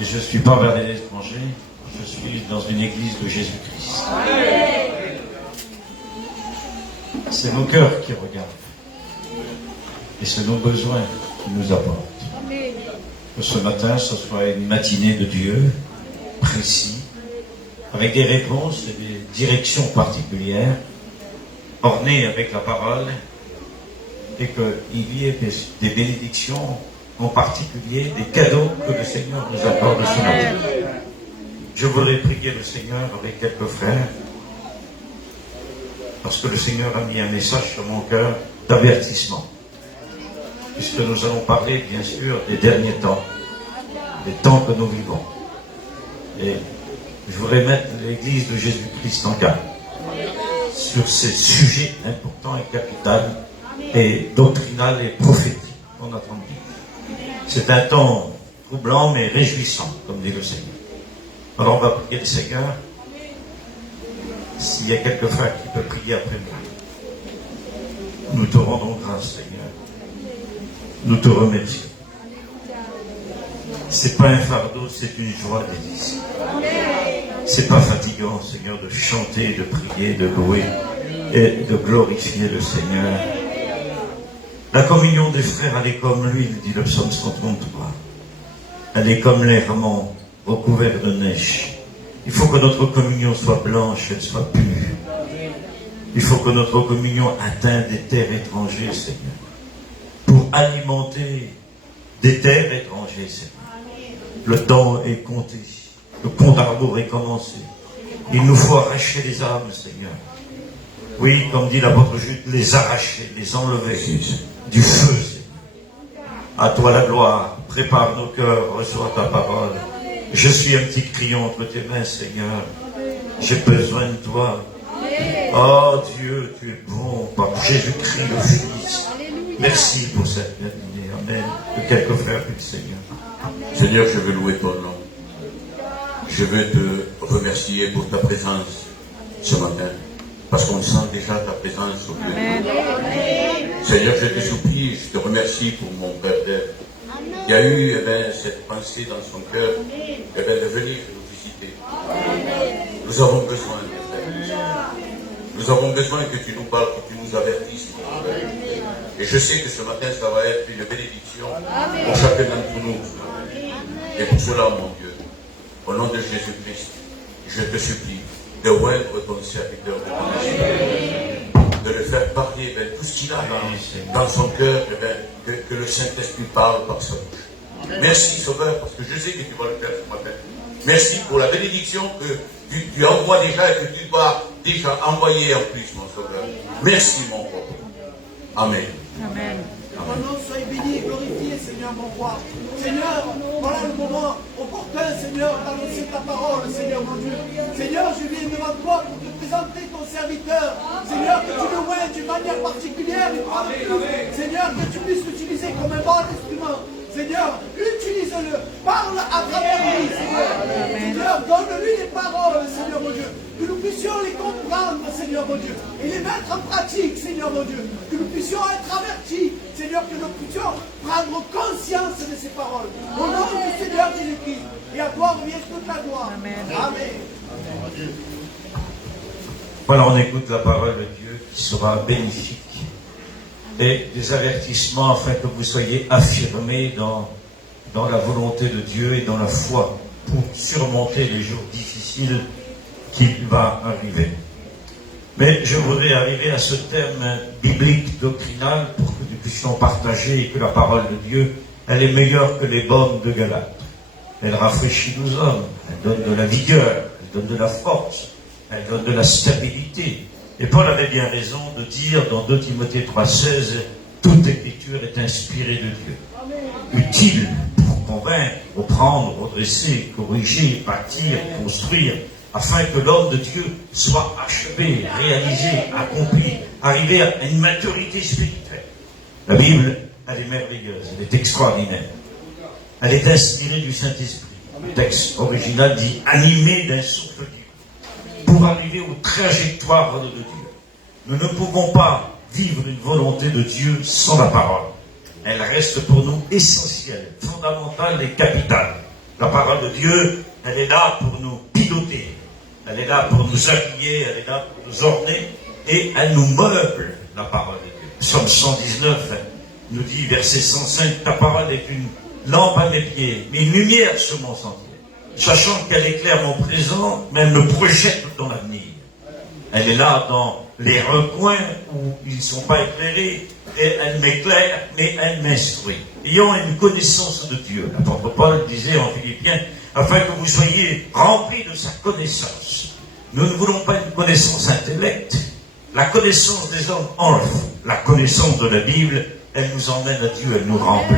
Et je ne suis pas vers les étrangers, je suis dans une église de Jésus-Christ. C'est nos cœurs qui regardent. Et c'est nos besoins qui nous apportent. Que ce matin, ce soit une matinée de Dieu, précis, avec des réponses et des directions particulières, ornées avec la parole, et qu'il y ait des bénédictions, en particulier des cadeaux que le Seigneur nous accorde ce matin. Je voudrais prier le Seigneur avec quelques frères, parce que le Seigneur a mis un message sur mon cœur d'avertissement. Puisque nous allons parler, bien sûr, des derniers temps, des temps que nous vivons. Et je voudrais mettre l'Église de Jésus-Christ en garde sur ces sujets importants et capitaux et doctrinal et prophétique qu'on attend de vivre. C'est un temps troublant mais réjouissant, comme dit le Seigneur. Alors on va prier le Seigneur. S'il y a quelques frères qui peuvent prier après moi. Nous te rendons grâce, Seigneur. Nous te remercions. C'est pas un fardeau, c'est une joie d'être ici. C'est pas fatigant, Seigneur, de chanter, de prier, de louer et de glorifier le Seigneur. La communion des frères, elle est comme l'huile, dit le psaume 133. Elle est comme l'hermant recouvert de neige. Il faut que notre communion soit blanche, elle soit pure. Il faut que notre communion atteigne des terres étrangères, Seigneur. Pour alimenter des terres étrangères, Seigneur. Le temps est compté. Le compte à rebours est commencé. Il nous faut arracher les âmes, Seigneur. Oui, comme dit l'apôtre Jude, les arracher, les enlever du feu, Seigneur. À toi la gloire. Prépare nos cœurs, reçois ta parole. Je suis un petit crayon entre tes mains, Seigneur. J'ai besoin de toi. Oh Dieu, tu es bon, par Jésus-Christ le Fils. Merci pour cette matinée. Amen. Que quelques frères puissent, Seigneur. Seigneur, je veux louer ton nom. Je veux te remercier pour ta présence ce matin. Parce qu'on sent déjà ta présence au milieu de nous. Seigneur, je te supplie, je te remercie pour mon Père d'Ève. Il y a eu cette pensée dans son cœur de venir nous visiter. Nous avons besoin, mes frères. Nous avons besoin que tu nous parles, que tu nous avertisses. Et je sais que ce matin, ça va être une bénédiction pour chacun d'entre nous. Et pour cela, mon Dieu, au nom de Jésus-Christ, je te supplie de oindre ton serviteur de ton esprit, de le faire parler tout ce qu'il a dans son cœur, que le Saint-Esprit parle par sa bouche. Merci, Sauveur, parce que je sais que tu vas le faire ce matin. Merci pour la bénédiction que tu envoies déjà et que tu vas déjà envoyer en plus, mon Sauveur. Merci, mon roi. Amen. Amen. Ton nom soit béni et glorifié, Seigneur mon roi. Seigneur, voilà le moment opportun, Seigneur, d'annoncer ta parole, Seigneur mon Dieu. Seigneur, je viens devant toi pour te présenter ton serviteur. Seigneur, que tu le oignes d'une manière particulière. Seigneur, que tu puisses l'utiliser comme un bon instrument. Seigneur, utilise-le, parle à travers lui, Seigneur. Seigneur, donne-lui les paroles, Seigneur mon Dieu. Que nous puissions les comprendre, Seigneur mon Dieu, et les mettre en pratique, Seigneur mon Dieu. Que nous puissions être avertis, Seigneur, que nous puissions prendre conscience de ces paroles. Au nom du Seigneur Jésus-Christ, et à toi revient toute la gloire. Amen. Amen. Voilà, on écoute la parole de Dieu qui sera bénéfique. Et des avertissements afin que vous soyez affirmés dans la volonté de Dieu et dans la foi pour surmonter les jours difficiles qui va arriver. Mais je voudrais arriver à ce thème biblique, doctrinal, pour que nous puissions partager et que la parole de Dieu, elle est meilleure que les baumes de Galate. Elle rafraîchit nos hommes, elle donne de la vigueur, elle donne de la force, elle donne de la stabilité. Et Paul avait bien raison de dire dans 2 Timothée 3,16, toute écriture est inspirée de Dieu. Utile pour convaincre, reprendre, redresser, corriger, bâtir, construire, afin que l'homme de Dieu soit achevé, réalisé, accompli, arrivé à une maturité spirituelle. La Bible, elle est merveilleuse, elle est extraordinaire. Elle est inspirée du Saint-Esprit. Le texte original dit « animé d'un souffle divin » pour arriver aux trajectoires de Dieu. Nous ne pouvons pas vivre une volonté de Dieu sans la parole. Elle reste pour nous essentielle, fondamentale et capitale. La parole de Dieu, elle est là pour nous piloter. Elle est là pour nous habiller, elle est là pour nous orner. Et elle nous meuble, la parole de Dieu. Psaume 119 nous dit, verset 105, ta parole est une lampe à mes pieds, mais une lumière sur mon sentier. Sachant qu'elle éclaire mon présent, mais elle me projette dans l'avenir. Elle est là dans les recoins où ils ne sont pas éclairés, et elle m'éclaire, mais elle m'instruit. Ayant une connaissance de Dieu, l'apôtre Paul disait en Philippiens, afin que vous soyez remplis de sa connaissance. Nous ne voulons pas une connaissance intellecte. La connaissance des hommes enlève. La connaissance de la Bible, elle nous emmène à Dieu, elle nous remplit.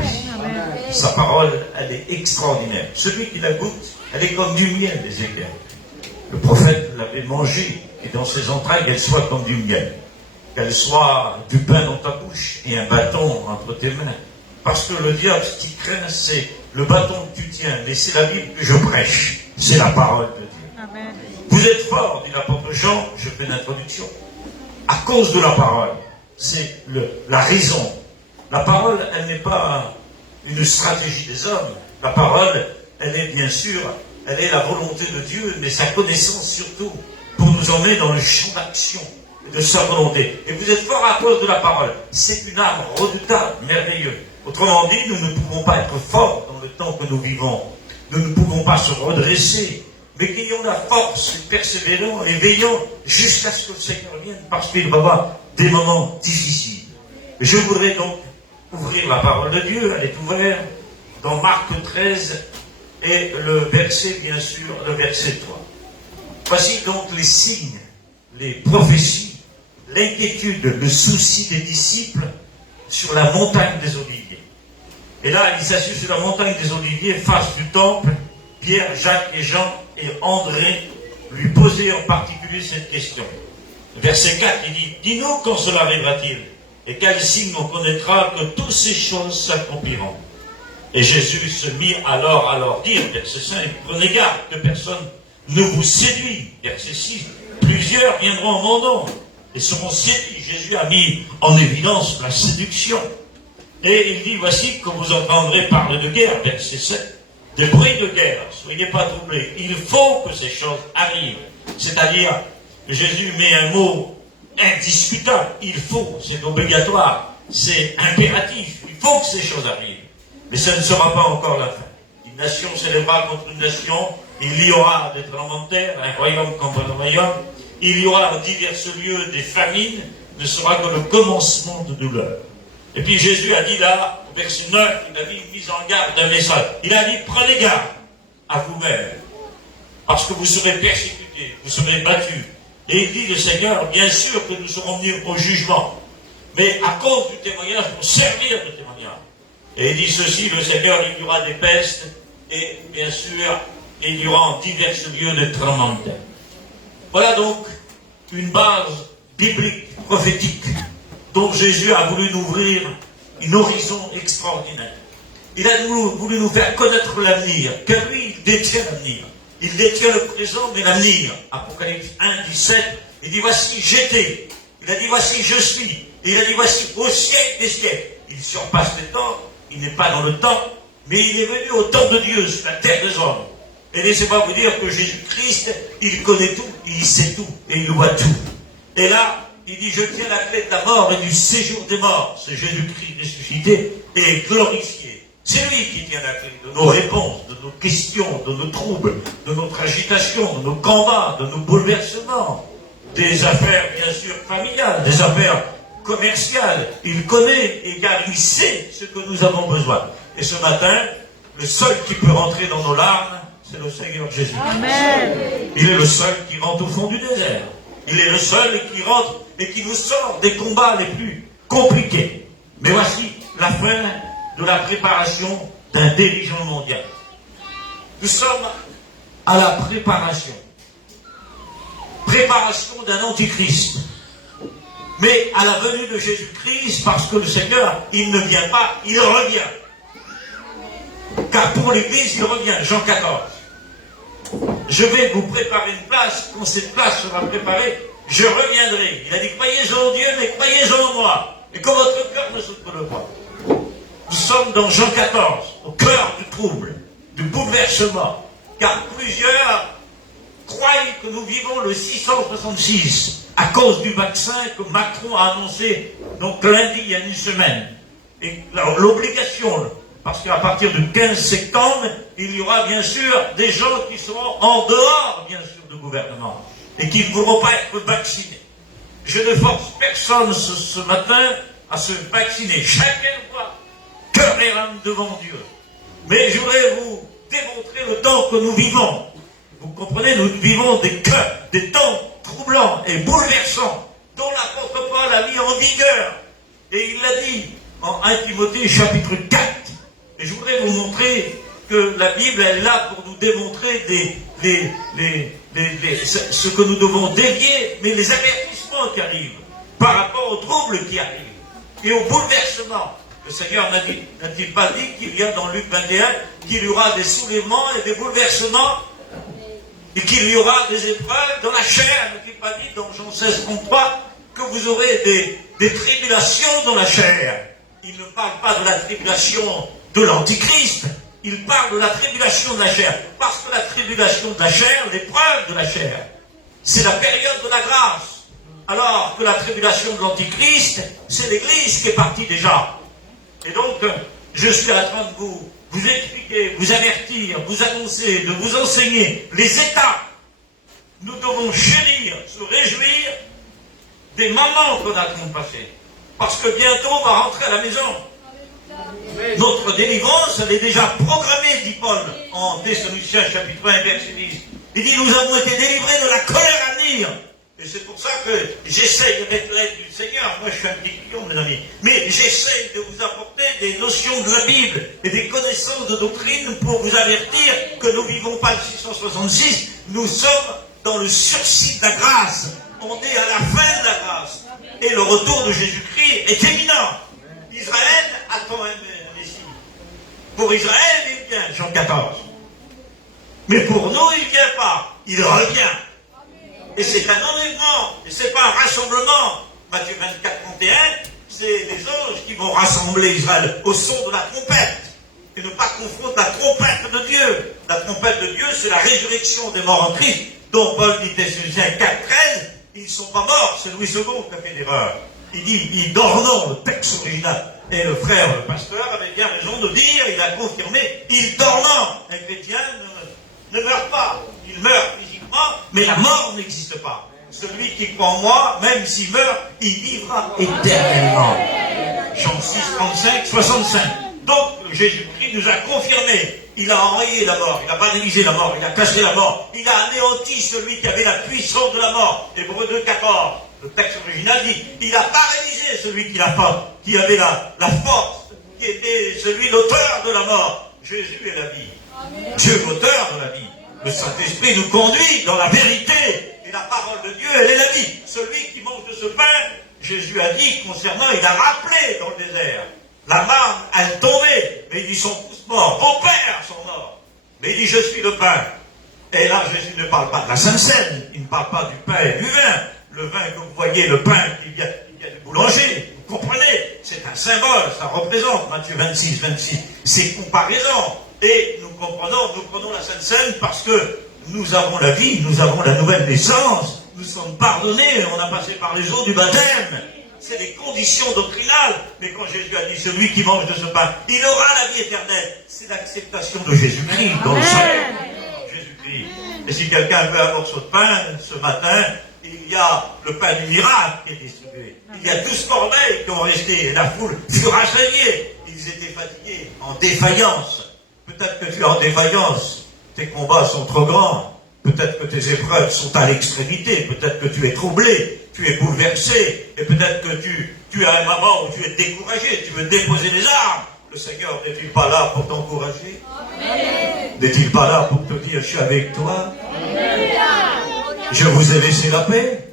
Sa parole, elle est extraordinaire. Celui qui la goûte, elle est comme du miel des éclairs. Le prophète l'avait mangée, et dans ses entrailles, qu'elle soit comme du miel. Qu'elle soit du pain dans ta bouche et un bâton entre tes mains. Parce que le diable, ce qu'il craint, c'est le bâton que tu tiens. Mais c'est la Bible que je prêche. C'est la parole de Dieu. Amen. Vous êtes forts, dit l'apôtre Jean, je fais l'introduction, à cause de la parole. C'est la raison. La parole, elle n'est pas une stratégie des hommes. La parole, elle est bien sûr, elle est la volonté de Dieu, mais sa connaissance surtout, pour nous emmener dans le champ d'action de sa volonté. Et vous êtes forts à cause de la parole. C'est une arme redoutable, merveilleuse. Autrement dit, nous ne pouvons pas être forts dans le temps que nous vivons. Nous ne pouvons pas se redresser, mais qu'ayons la force, persévérons et veillons jusqu'à ce que le Seigneur vienne, parce qu'il va y avoir des moments difficiles. Je voudrais donc ouvrir la parole de Dieu, elle est ouverte dans Marc 13 et le verset, bien sûr, le verset 3. Voici donc les signes, les prophéties, l'inquiétude, le souci des disciples sur la montagne des Oliviers. Et là, il s'assied sur la montagne des Oliviers, face du temple. Pierre, Jacques et Jean et André lui posaient en particulier cette question. Verset 4, il dit, « Dis-nous quand cela arrivera-t-il, et quel signe on connaîtra que toutes ces choses s'accompliront. » Et Jésus se mit alors à leur dire, verset 5, « Prenez garde que personne ne vous séduit. » Verset 6, « Plusieurs viendront en mon nom et seront séduits. » Jésus a mis en évidence la séduction. Et il dit, voici que vous entendrez parler de guerre, verset 7, des bruits de guerre, soyez pas troublés. Il faut que ces choses arrivent. C'est-à-dire, Jésus met un mot indiscutable. Il faut, c'est obligatoire, c'est impératif. Il faut que ces choses arrivent. Mais ça ne sera pas encore la fin. Une nation s'élèvera contre une nation, il y aura des tremblements de terre, un royaume contre un royaume, il y aura en divers lieux des famines, ne sera que le commencement de douleur. Et puis Jésus a dit là, au verset 9, il a dit une mise en garde d'un message. Il a dit, prenez garde à vous-même, parce que vous serez persécutés, vous serez battus. Et il dit, le Seigneur, bien sûr que nous serons venus au jugement, mais à cause du témoignage, pour servir de témoignage. Et il dit ceci, le Seigneur, il y aura des pestes, et bien sûr, il y aura en divers lieux de tremblements de terre. Voilà donc une base biblique, prophétique, dont Jésus a voulu nous ouvrir une horizon extraordinaire. Il a voulu nous faire connaître l'avenir, car lui, il détient l'avenir. Il détient le présent, mais l'avenir. Apocalypse 1, 17, il dit, voici, j'étais. Il a dit, voici, je suis. Et il a dit, voici, au siècle des siècles. Il surpasse les temps, il n'est pas dans le temps, mais il est venu au temps de Dieu, sur la terre des hommes. Et laissez-moi vous dire que Jésus-Christ, il connaît tout, il sait tout, et il voit tout. Et là, il dit, je tiens la clé de la mort et du séjour des morts. C'est Jésus-Christ ressuscité et glorifié. C'est lui qui tient la clé de nos réponses, de nos questions, de nos troubles, de notre agitation, de nos combats, de nos bouleversements, des affaires bien sûr familiales, des affaires commerciales. Il connaît et car il sait ce que nous avons besoin. Et ce matin, le seul qui peut rentrer dans nos larmes, c'est le Seigneur Jésus. Amen. Il est le seul qui rentre au fond du désert. Il est le seul qui rentre et qui nous sort des combats les plus compliqués. Mais voici la fin de la préparation d'un dirigeant mondial. Nous sommes à la préparation. Préparation d'un antichrist. Mais à la venue de Jésus-Christ, parce que le Seigneur, il ne vient pas, il revient. Car pour l'Église, il revient. Jean 14. Je vais vous préparer une place. Quand cette place sera préparée, je reviendrai. Il a dit, croyez-en en Dieu, mais croyez-en en moi. Et que votre cœur ne se trouble pas. Nous sommes dans Jean 14, au cœur du trouble. de bouleversement, car plusieurs croient que nous vivons le 666 à cause du vaccin que Macron a annoncé donc lundi il y a une semaine. Et l'obligation, parce qu'à partir du 15 septembre, il y aura bien sûr des gens qui seront en dehors, bien sûr, du gouvernement et qui ne voudront pas être vaccinés. Je ne force personne ce matin à se vacciner. Chacun voit cœur et âme devant Dieu. Mais je voudrais vous démontrer le temps que nous vivons. Vous comprenez, nous vivons des temps troublants et bouleversants dont l'apôtre Paul a mis en vigueur. Et il l'a dit en 1 Timothée chapitre 4. Et je voudrais vous montrer que la Bible est là pour nous démontrer ce que nous devons dévier, mais les avertissements qui arrivent par rapport aux troubles qui arrivent et aux bouleversements. Le Seigneur n'a-t-il pas dit qu'il y a dans Luc 21 qu'il y aura des soulèvements et des bouleversements et qu'il y aura des épreuves dans la chair? N'a-t-il pas dit dans Jean 16, 33 que vous aurez des tribulations dans la chair? Il ne parle pas de la tribulation de l'Antichrist, il parle de la tribulation de la chair. Parce que la tribulation de la chair, l'épreuve de la chair, c'est la période de la grâce. Alors que la tribulation de l'Antichrist, c'est l'Église qui est partie déjà. Et donc, je suis en train de vous expliquer, vous avertir, vous annoncer, de vous enseigner les étapes. Nous devons chérir, se réjouir des moments qu'on a passés. Parce que bientôt, on va rentrer à la maison. Notre délivrance, elle est déjà programmée, dit Paul, en Thessaloniciens chapitre 1, verset 10. Il dit, nous avons été délivrés de la colère à venir. Et c'est pour ça que j'essaye, avec l'aide du Seigneur, moi je suis un petit client, mes amis, mais j'essaye de vous apporter des notions de la Bible et des connaissances de doctrine pour vous avertir que nous ne vivons pas le 666, nous sommes dans le sursis de la grâce. On est à la fin de la grâce. Et le retour de Jésus-Christ est éminent. Israël attend un Messie. Pour Israël, il vient, Jean 14. Mais pour nous, il ne vient pas. Il revient. Et c'est un enlèvement. Et ce n'est pas un rassemblement. Matthieu 24, 31, c'est les anges qui vont rassembler Israël au son de la trompette. Et ne pas confondre la trompette de Dieu. La trompette de Dieu, c'est la résurrection des morts en Christ, dont Paul dit Thessaloniciens 4, 13, ils ne sont pas morts, c'est Louis II qui a fait l'erreur. Il dit, ils dorment, le texte original. Et le frère, le pasteur, avait bien raison de dire, il a confirmé, ils dorment. Un chrétien ne meurt pas. Il meurt physiquement, mais la mort n'existe pas. Celui qui croit en moi, même s'il meurt, il vivra éternellement. Jean 6, 35, 65. Donc, Jésus-Christ nous a confirmé. Il a enrayé la mort, il a banalisé la mort, il a caché la mort, il a anéanti celui qui avait la puissance de la mort. Hébreux 2, 14. Le texte original dit, il a paralysé celui qui avait la force, qui était celui l'auteur de la mort. Jésus est la vie. Amen. Dieu l'auteur de la vie. Le Saint-Esprit nous conduit dans la vérité. Et la parole de Dieu, elle est la vie. Celui qui mange de ce pain, Jésus a dit concernant, il a rappelé dans le désert. La marne, elle tombait, mais ils sont tous morts. Vos pères sont morts. Mais il dit, je suis le pain. Et là, Jésus ne parle pas de la Sainte Seine. Il ne parle pas du pain et du vin. Le vin que vous voyez, le pain qui vient du boulanger, vous comprenez, c'est un symbole, ça représente, Matthieu 26, 26, c'est comparaison. Et nous prenons la Sainte Seine parce que nous avons la vie, nous avons la nouvelle naissance, nous sommes pardonnés, on a passé par les eaux du baptême. C'est des conditions doctrinales. Mais quand Jésus a dit, celui qui mange de ce pain, il aura la vie éternelle. C'est l'acceptation de Jésus-Christ dans le sang. Jésus-Christ. Et si quelqu'un veut avoir ce pain ce matin, il y a le pain du miracle qui est distribué. Il y a 12 corbeilles qui ont resté et la foule fut rassasiée. Ils étaient fatigués, en défaillance. Peut-être que tu es en défaillance. Tes combats sont trop grands. Peut-être que tes épreuves sont à l'extrémité. Peut-être que tu es troublé, tu es bouleversé. Et peut-être que tu as un moment où tu es découragé. Tu veux déposer les armes. Le Seigneur n'est-il pas là pour t'encourager? N'est-il pas là pour te dire, je suis avec toi? Je vous ai laissé la paix.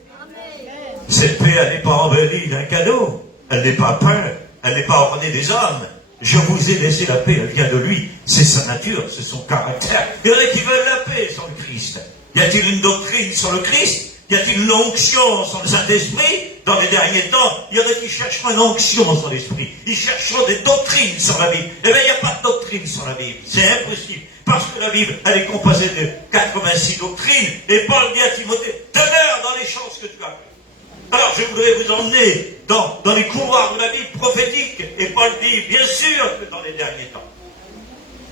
Cette paix, elle n'est pas embellie d'un cadeau. Elle n'est pas peinte. Elle n'est pas ornée des hommes. Je vous ai laissé la paix. Elle vient de lui. C'est sa nature. C'est son caractère. Il y en a qui veulent la paix sans le Christ. Y a-t-il une doctrine sans le Christ? Y a-t-il une onction sans le Saint-Esprit? Dans les derniers temps, il y en a qui chercheront une onction sans l'Esprit. Ils chercheront des doctrines sans la Bible. Eh bien, il n'y a pas de doctrine sans la Bible. C'est impossible. parce que la Bible, elle est composée de 86 doctrines, et Paul dit à Timothée, demeure dans les chances que tu as. Alors je voudrais vous emmener dans les couloirs de la Bible prophétique, et Paul dit, bien sûr que dans les derniers temps,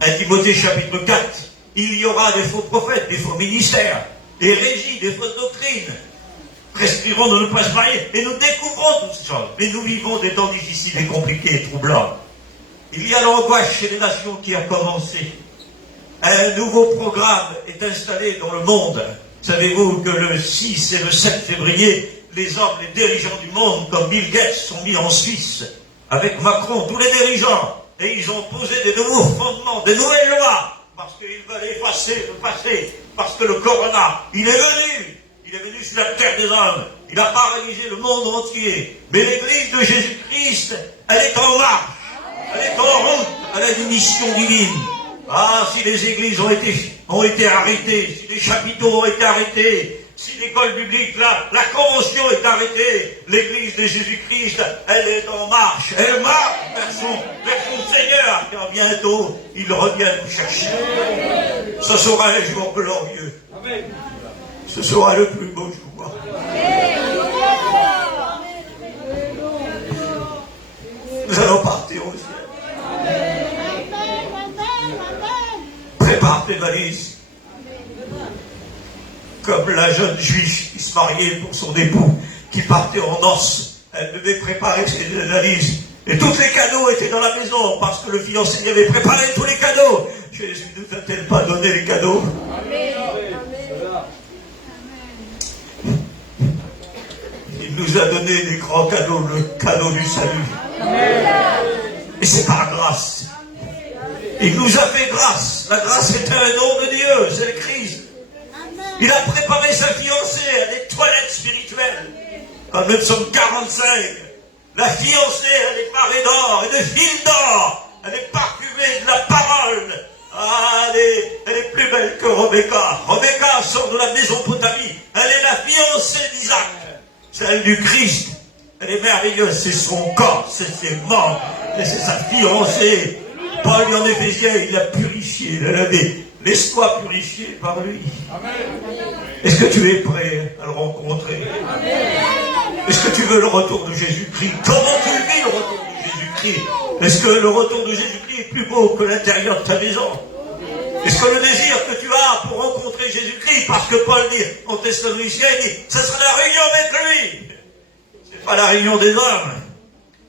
1 Timothée chapitre 4, il y aura des faux prophètes, des faux ministères, des hérésies, des fausses doctrines, prescriront de ne pas se marier, et nous découvrons toutes ces choses. Mais nous vivons des temps difficiles et compliqués et troublants. Il y a l'angoisse chez les nations qui a commencé. Un nouveau programme est installé dans le monde. Savez-vous que le 6 et le 7 février, les hommes, les dirigeants du monde, comme Bill Gates, sont mis en Suisse, avec Macron, tous les dirigeants, et ils ont posé des nouveaux fondements, des nouvelles lois, parce qu'ils veulent effacer le passé, parce que le corona, il est venu sur la terre des hommes, il a paralysé le monde entier, mais l'église de Jésus-Christ, elle est en marche, elle est en route, elle a une mission divine. Ah, si les églises ont été arrêtées, si les chapiteaux ont été arrêtés, si l'école biblique, la convention est arrêtée, l'église de Jésus-Christ, elle est en marche. Elle marche vers son Seigneur, car bientôt, il revient nous chercher. Ce sera un jour glorieux. Ce sera le plus beau jour. Nous allons partir au ciel. Prépare tes valises. Comme la jeune juive qui se mariait pour son époux, qui partait en noces. Elle devait préparer ses valises. Et tous les cadeaux étaient dans la maison, parce que le fiancé lui avait préparé tous les cadeaux. Jésus ne nous a-t-il pas donné les cadeaux? Il nous a donné des grands cadeaux, le cadeau du salut. Et c'est par grâce. Il nous a fait grâce. La grâce est un don de Dieu, c'est le Christ. Il a préparé sa fiancée à des toilettes spirituelles. Comme nous sommes 45, la fiancée, elle est parée d'or et de fils d'or. Elle est parfumée de la parole. Ah, elle est plus belle que Rebecca. Rebecca sort de la Mésopotamie. Elle est la fiancée d'Isaac. Celle du Christ. Elle est merveilleuse. C'est son corps, c'est ses membres, et c'est sa fiancée. Paul en Éphésiens, il l'a purifié. Laisse-toi purifier par lui. Est-ce que tu es prêt à le rencontrer? Est-ce que tu veux le retour de Jésus-Christ? Comment tu vis le retour de Jésus-Christ? Est-ce que le retour de Jésus-Christ est plus beau que l'intérieur de ta maison? Est-ce que le désir que tu as pour rencontrer Jésus-Christ, parce que Paul dit en Thessaloniciens, il dit, ça sera la réunion avec lui. C'est pas la réunion des hommes,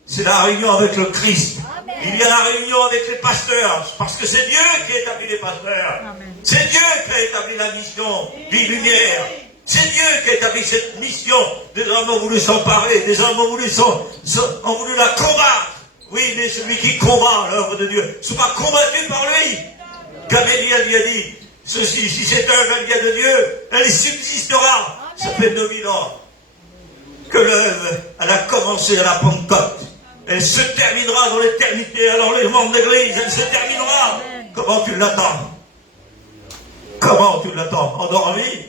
c'est la réunion avec le Christ. Il y a la réunion avec les pasteurs, parce que c'est Dieu qui a établi les pasteurs. C'est Dieu qui a établi la mission des lumières. C'est Dieu qui a établi cette mission. Des hommes ont voulu s'emparer, des hommes ont voulu la combattre. Oui, mais celui qui combat l'œuvre de Dieu ne sera pas combattu par lui. Gamaliel lui a dit, ceci, si cette œuvre vient de Dieu, elle subsistera. Ça fait 2000 ans que l'œuvre, elle a commencé à la Pentecôte. Elle se terminera dans l'éternité, à l'enlèvement de l'église, elle se terminera. Comment tu l'attends? Comment tu l'attends? Endormi?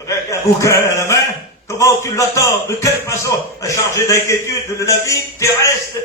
Avec un bouquin à la main? Comment tu l'attends? De quelle façon? Chargé d'inquiétude de la vie terrestre?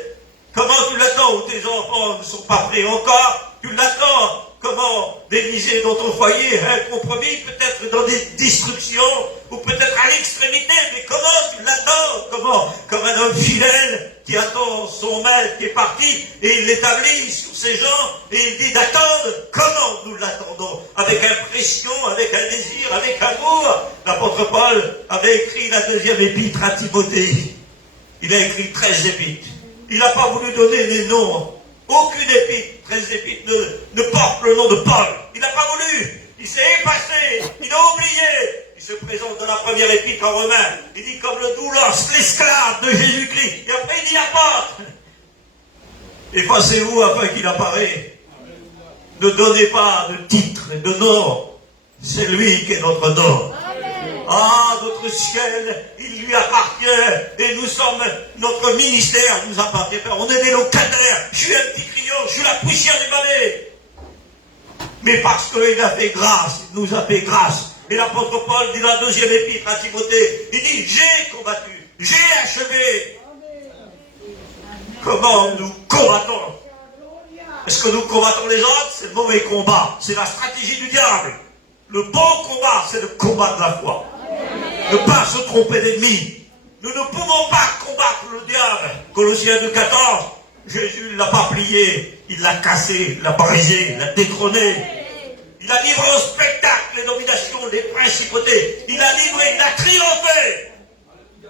Comment tu l'attends? Où tes enfants ne sont pas prêts encore? Tu l'attends? Comment déguiser dans ton foyer un compromis, peut-être dans des destructions, ou peut-être à l'extrémité, mais comment tu l'attends? Comment? Comme un homme fidèle qui attend son maître qui est parti, et il l'établit sur ses gens, et il dit d'attendre. Comment nous l'attendons? Avec impression, avec un désir, avec amour. L'apôtre Paul avait écrit la deuxième épître à Timothée. Il a écrit 13 épîtres. Il n'a pas voulu donner les noms. Aucune épître, 13 épîtres, ne porte le nom de Paul. Il n'a pas voulu. Il s'est effacé. Il a oublié. Il se présente dans la première épître en Romain. Il dit comme le doulos, l'esclave de Jésus-Christ. Et après il dit apôtre. Effacez-vous afin qu'il apparaisse. Ne donnez pas de titre et de nom. C'est lui qui est notre nom. Ah, notre ciel, il lui appartient. Et nous sommes, notre ministère nous appartient. On est des locataires. Je suis un petit crayon, je suis la poussière des vallées. Mais parce qu'il a fait grâce, il nous a fait grâce. Et l'apôtre Paul dit dans la deuxième épître à Timothée, il dit, j'ai combattu, j'ai achevé. Comment nous combattons? Est-ce que nous combattons les autres? C'est le mauvais combat. C'est la stratégie du diable. Le bon combat, c'est le combat de la foi. Ne pas se tromper d'ennemi. Nous ne pouvons pas combattre le diable. Colossiens 2,14, Jésus ne l'a pas plié. Il l'a cassé, l'a brisé, l'a détrôné. Il a livré au spectacle les dominations, les principautés. Il a livré, il a triomphé.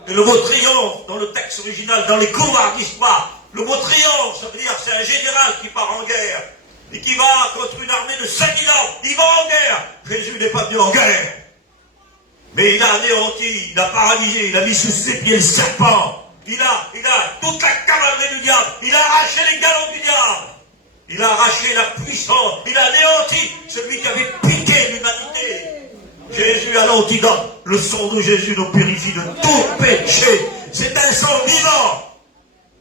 Et le mot triomphe, dans le texte original, dans les couloirs d'histoire, le mot triomphe, ça veut dire c'est un général qui part en guerre et qui va contre une armée de 5000 hommes. Il va en guerre. Jésus n'est pas venu en guerre. Mais il a anéanti, il a paralysé, il a mis sous ses pieds le serpent. Il a toute la cavalerie du diable. Il a arraché les galons du diable. Il a arraché la puissance. Il a anéanti celui qui avait piqué l'humanité. Jésus a l'antidote. Le sang de Jésus nous purifie de tout péché. C'est un sang vivant.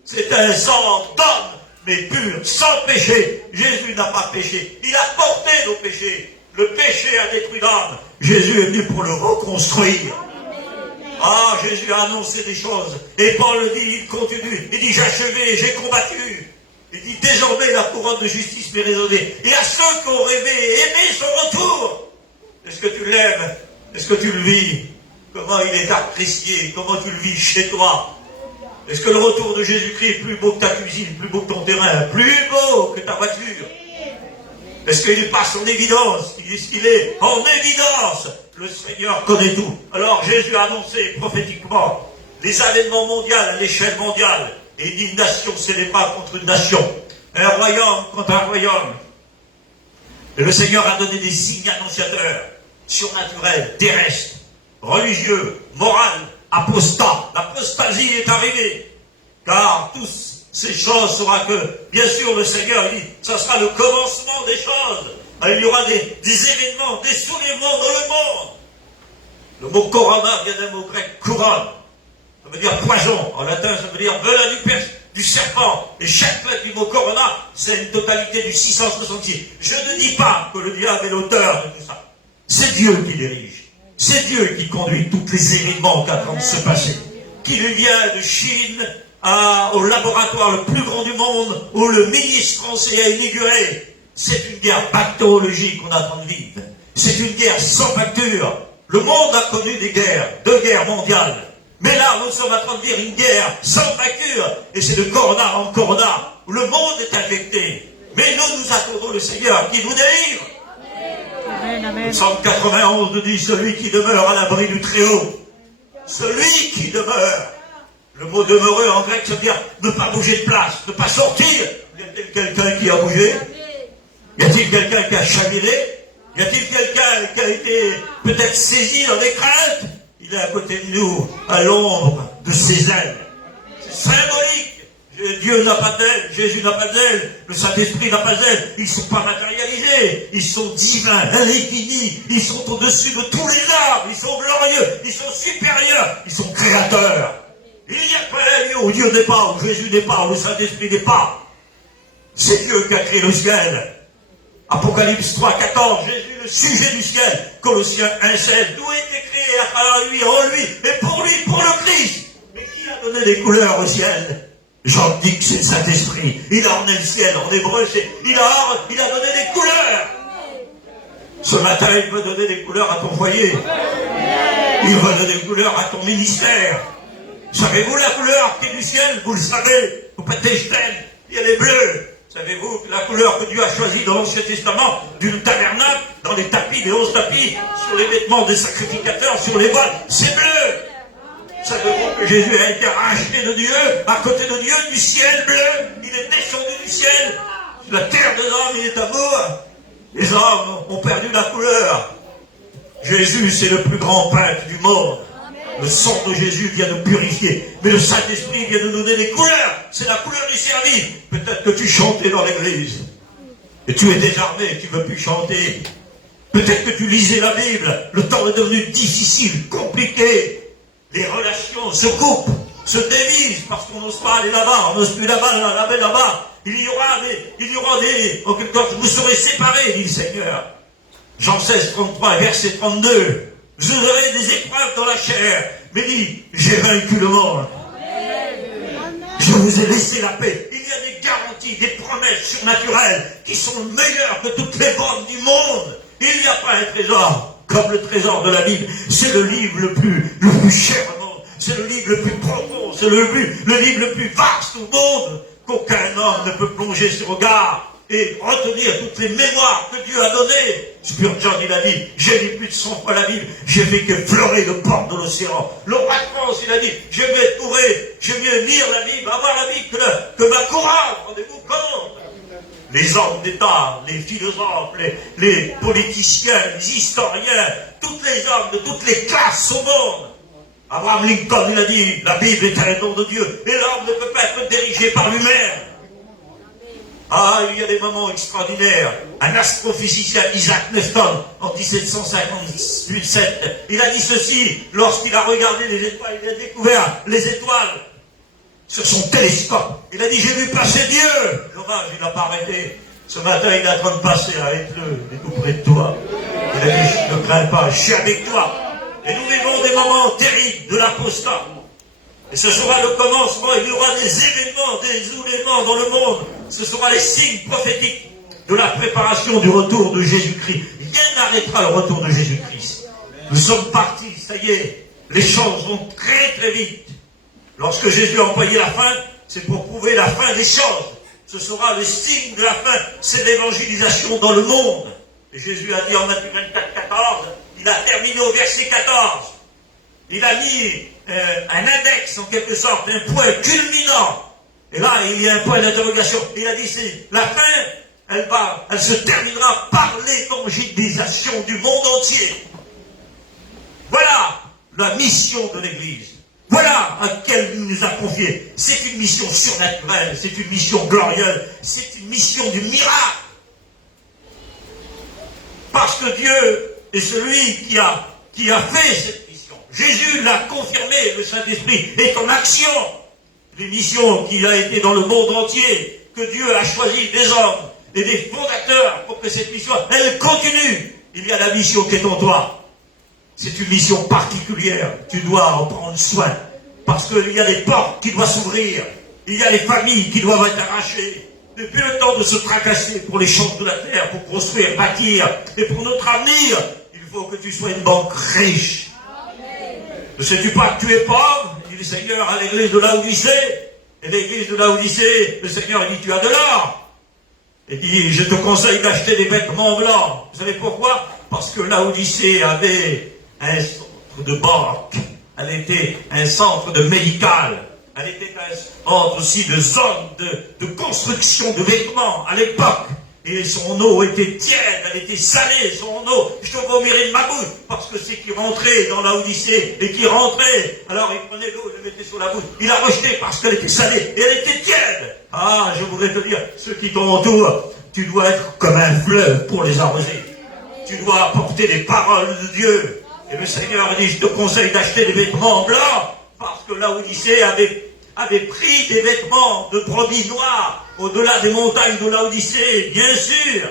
C'est un sang d'homme, mais pur, sans péché. Jésus n'a pas péché. Il a porté nos péchés. Le péché a détruit l'homme. Jésus est venu pour le reconstruire. Ah, Jésus a annoncé des choses. Et Paul le dit, il continue. Il dit, j'ai achevé, j'ai combattu. Il dit, désormais la couronne de justice m'est raisonnée. Et à ceux qui ont rêvé et aimé son retour. Est-ce que tu l'aimes? Est-ce que tu le vis? Comment il est apprécié? Comment tu le vis chez toi? Est-ce que le retour de Jésus-Christ est plus beau que ta cuisine, plus beau que ton terrain, plus beau que ta voiture? Est-ce qu'il passe en évidence? Il est en évidence. Le Seigneur connaît tout. Alors Jésus a annoncé prophétiquement les avènements mondiaux à l'échelle mondiale. Et il dit une nation s'élèvera contre une nation. Un royaume contre un royaume. Et le Seigneur a donné des signes annonciateurs, surnaturels, terrestres, religieux, moraux, apostats. L'apostasie est arrivée. Car tous ces choses sera que, bien sûr, le Seigneur dit, ça sera le commencement des choses. Il y aura des événements, des soulèvements dans le monde. Le mot corona vient d'un mot grec, couronne. Ça veut dire poison. En latin, ça veut dire venin du serpent. Et chaque lettre du mot corona, c'est une totalité du 666. Je ne dis pas que le diable est l'auteur de tout ça. C'est Dieu qui dirige. C'est Dieu qui conduit tous les événements qui sont en train de se passer. Qu'il vient de Chine au laboratoire le plus grand du monde où le ministre français a inauguré. C'est une guerre bactériologique qu'on est en train de vivre. C'est une guerre sans facture. Le monde a connu des guerres, 2 guerres mondiales. Mais là, nous sommes en train de vivre une guerre sans facture. Et c'est de corona en corona où le monde est infecté. Mais nous attendons le Seigneur qui nous délivre. Amen, amen. Le Psaume 91 nous dit, celui qui demeure à l'abri du Très-Haut. Celui qui demeure. Le mot demeurer en grec, ça veut dire ne pas bouger de place, ne pas sortir. Y a-t-il quelqu'un qui a bougé? Y a-t-il quelqu'un qui a chaviré? Y a-t-il quelqu'un qui a été peut-être saisi dans des craintes? Il est à côté de nous, à l'ombre de ses ailes. C'est symbolique. Dieu n'a pas d'ailes, Jésus n'a pas d'ailes, le Saint-Esprit n'a pas d'ailes. Ils ne sont pas matérialisés, ils sont divins, infinis, ils sont au-dessus de tous les arbres, ils sont glorieux, ils sont supérieurs, ils sont créateurs. Il n'y a pas un lieu où Dieu n'est pas, où Jésus n'est pas, où le Saint-Esprit n'est pas. C'est Dieu qui a créé le ciel. Apocalypse 3,14, Jésus, le sujet du ciel. Colossiens 1,16, tout a été créé à travers lui, en lui, et pour lui, pour le Christ. Mais qui a donné les couleurs au ciel? Jean dit que c'est le Saint-Esprit. Il a orné le ciel, en hébreu, il a donné des couleurs. Ce matin, il veut donner des couleurs à ton foyer. Il veut donner des couleurs à ton ministère. Savez-vous la couleur qui est du ciel? Vous le savez. Vous prêtez Stein, il y a les bleus. Savez-vous que la couleur que Dieu a choisie dans l'Ancien Testament, d'une tabernacle, dans les tapis, les 11 tapis, sur les vêtements des sacrificateurs, sur les voiles, c'est bleu. Savez-vous que Jésus a été racheté de Dieu, à côté de Dieu, du ciel bleu? Il est descendu du ciel. Sur la terre des hommes, il est amour. Les hommes ont perdu la couleur. Jésus, c'est le plus grand peintre du monde. Le sang de Jésus vient nous purifier. Mais le Saint-Esprit vient nous donner des couleurs. C'est la couleur du service. Peut-être que tu chantais dans l'église. Et tu es désarmé, tu ne veux plus chanter. Peut-être que tu lisais la Bible. Le temps est devenu difficile, compliqué. Les relations se coupent, se dévisent parce qu'on n'ose pas aller là-bas. On n'ose plus là-bas, là-bas. Il y aura des, en quelque sorte, vous serez séparés, dit le Seigneur. Jean 16, 33, verset 32. Vous aurez des épreuves dans la chair, mais dit, j'ai vaincu le monde. Je vous ai laissé la paix. Il y a des garanties garanties, des promesses surnaturelles qui sont meilleures que toutes les bonnes du monde. Il n'y a pas un trésor comme le trésor de la Bible. C'est le livre le plus cher au monde. C'est le livre le plus profond. C'est le livre le plus vaste au monde qu'aucun homme ne peut plonger ses regards et retenir toutes les mémoires que Dieu a données. Spurgeon, il a dit, j'ai lu plus de 100 fois la Bible, j'ai fait qu'effleurer le port de l'océan. Le roi de France, il a dit, j'ai mieux lire la Bible, avoir la Bible que ma couronne, rendez-vous compte. Les hommes d'État, les philosophes, les politiciens, les historiens, tous les hommes de toutes les classes au monde. Abraham Lincoln, il a dit, la Bible est un don de Dieu, et l'homme ne peut pas être dirigé par lui-même. Ah, il y a des moments extraordinaires. Un astrophysicien, Isaac Newton, en 1757, il a dit ceci, lorsqu'il a regardé les étoiles, il a découvert les étoiles sur son télescope. Il a dit, j'ai vu passer Dieu. Dommage, il n'a pas arrêté. Ce matin, il est en train de passer avec il est tout près de toi. Il a dit, ne crains pas, je suis avec toi. Et nous vivons des moments terribles de l'apostat. Et ce sera le commencement, il y aura des événements, des événements dans le monde. Ce sera les signes prophétiques de la préparation du retour de Jésus-Christ. Rien n'arrêtera le retour de Jésus-Christ. Nous sommes partis, ça y est, les choses vont très très vite. Lorsque Jésus a employé la fin, c'est pour prouver la fin des choses. Ce sera le signe de la fin, c'est l'évangélisation dans le monde. Et Jésus a dit en Matthieu 24, 14, il a terminé au verset 14. Il a mis un index, en quelque sorte, un point culminant. Et là, il y a un point d'interrogation. Il a dit, c'est la fin, elle se terminera par l'évangélisation du monde entier. Voilà la mission de l'Église. Voilà à laquelle il nous a confié. C'est une mission surnaturelle, c'est une mission glorieuse, c'est une mission du miracle. Parce que Dieu est celui qui a fait cette mission. Jésus l'a confirmé, le Saint-Esprit est en action. Une mission qui a été dans le monde entier, que Dieu a choisi des hommes et des fondateurs pour que cette mission, elle continue. Il y a la mission qui est en toi. C'est une mission particulière. Tu dois en prendre soin. Parce qu'il y a des portes qui doivent s'ouvrir. Il y a des familles qui doivent être arrachées. Depuis le temps de se tracasser pour les choses de la terre, pour construire, bâtir, et pour notre avenir, il faut que tu sois une banque riche. Ne sais-tu pas que tu es pauvre? Dit le Seigneur à l'église de Laodicée. Et l'église de Laodicée, le Seigneur dit, tu as de l'or. Et dit, je te conseille d'acheter des vêtements blancs. Vous savez pourquoi? Parce que Laodicée avait un centre de banque. Elle était un centre de médical. Elle était un centre aussi de zone de construction de vêtements à l'époque. Et son eau était tiède, elle était salée, son eau, je te vomirais de ma bouche, parce que c'est qui rentrait dans la Odyssée, et qui rentrait, alors il prenait l'eau, il le mettait sur la bouche, il la rejetait parce qu'elle était salée, et elle était tiède. Ah, je voudrais te dire, ceux qui t'entourent, tu dois être comme un fleuve pour les arroser. Tu dois apporter les paroles de Dieu. Et le Seigneur dit, je te conseille d'acheter des vêtements blancs, parce que la Odyssée avait pris des vêtements de brebis noires au-delà des montagnes de la Odyssée, bien sûr.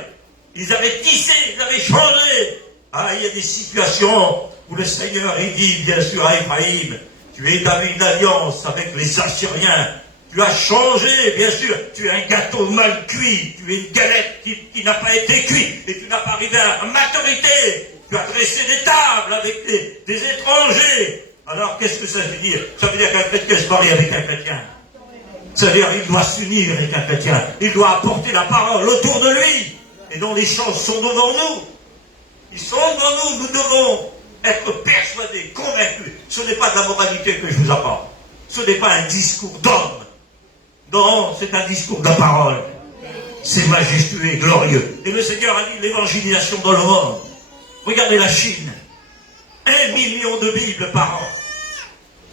Ils avaient tissé, ils avaient changé. Ah, il y a des situations où le Seigneur, il dit, bien sûr, à Ephraïm, tu es établi une alliance avec les Assyriens. Tu as changé, bien sûr. Tu es un gâteau mal cuit. Tu es une galette qui n'a pas été cuite. Et tu n'as pas arrivé à maturité. Tu as dressé des tables avec des étrangers. Alors, qu'est-ce que ça veut dire? Ça veut dire qu'un chrétien se marie avec un chrétien. Ça veut dire qu'il doit s'unir avec un chrétien. Il doit apporter la parole autour de lui. Et dont les choses sont devant nous. Ils sont devant nous. Nous devons être persuadés, convaincus. Ce n'est pas de la moralité que je vous apporte. Ce n'est pas un discours d'homme. Non, c'est un discours de parole. C'est majestueux et glorieux. Et le Seigneur a dit l'évangélisation dans le monde. Regardez la Chine. 1 million de Bibles par an.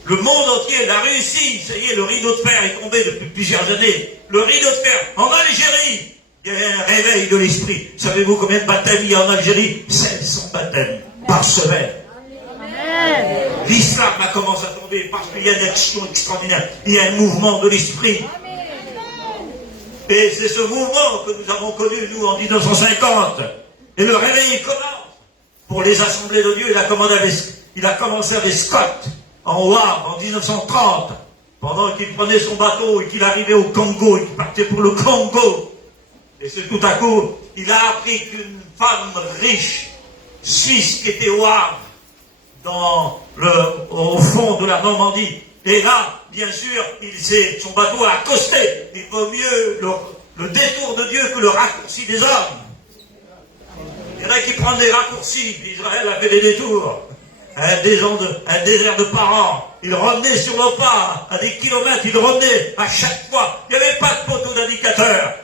Le monde entier, la Russie, ça y est, le rideau de fer est tombé depuis plusieurs années. Le rideau de fer, en Algérie, il y a un réveil de l'esprit. Savez-vous combien de baptêmes il y a en Algérie? 700 baptêmes par semaine. L'islam a commencé à tomber parce qu'il y a une action extraordinaire. Il y a un mouvement de l'esprit. Et c'est ce mouvement que nous avons connu, nous, en 1950. Et le réveil commence. Pour les assemblées de Dieu, il a commencé avec Scott, en Ward, en 1930. pendant qu'il prenait son bateau et qu'il arrivait au Congo et qu'il partait pour le Congo. Et c'est tout à coup, il a appris qu'une femme riche, suisse, qui était au Havre, au fond de la Normandie. Et là, bien sûr, son bateau a accosté. Il vaut mieux le détour de Dieu que le raccourci des hommes. Il y en a qui prennent des raccourcis. Israël a fait des détours. Un désert de parents. Il revenait sur le pas, à des kilomètres, il revenait à chaque fois. Il n'y avait pas de poteau d'indicateur.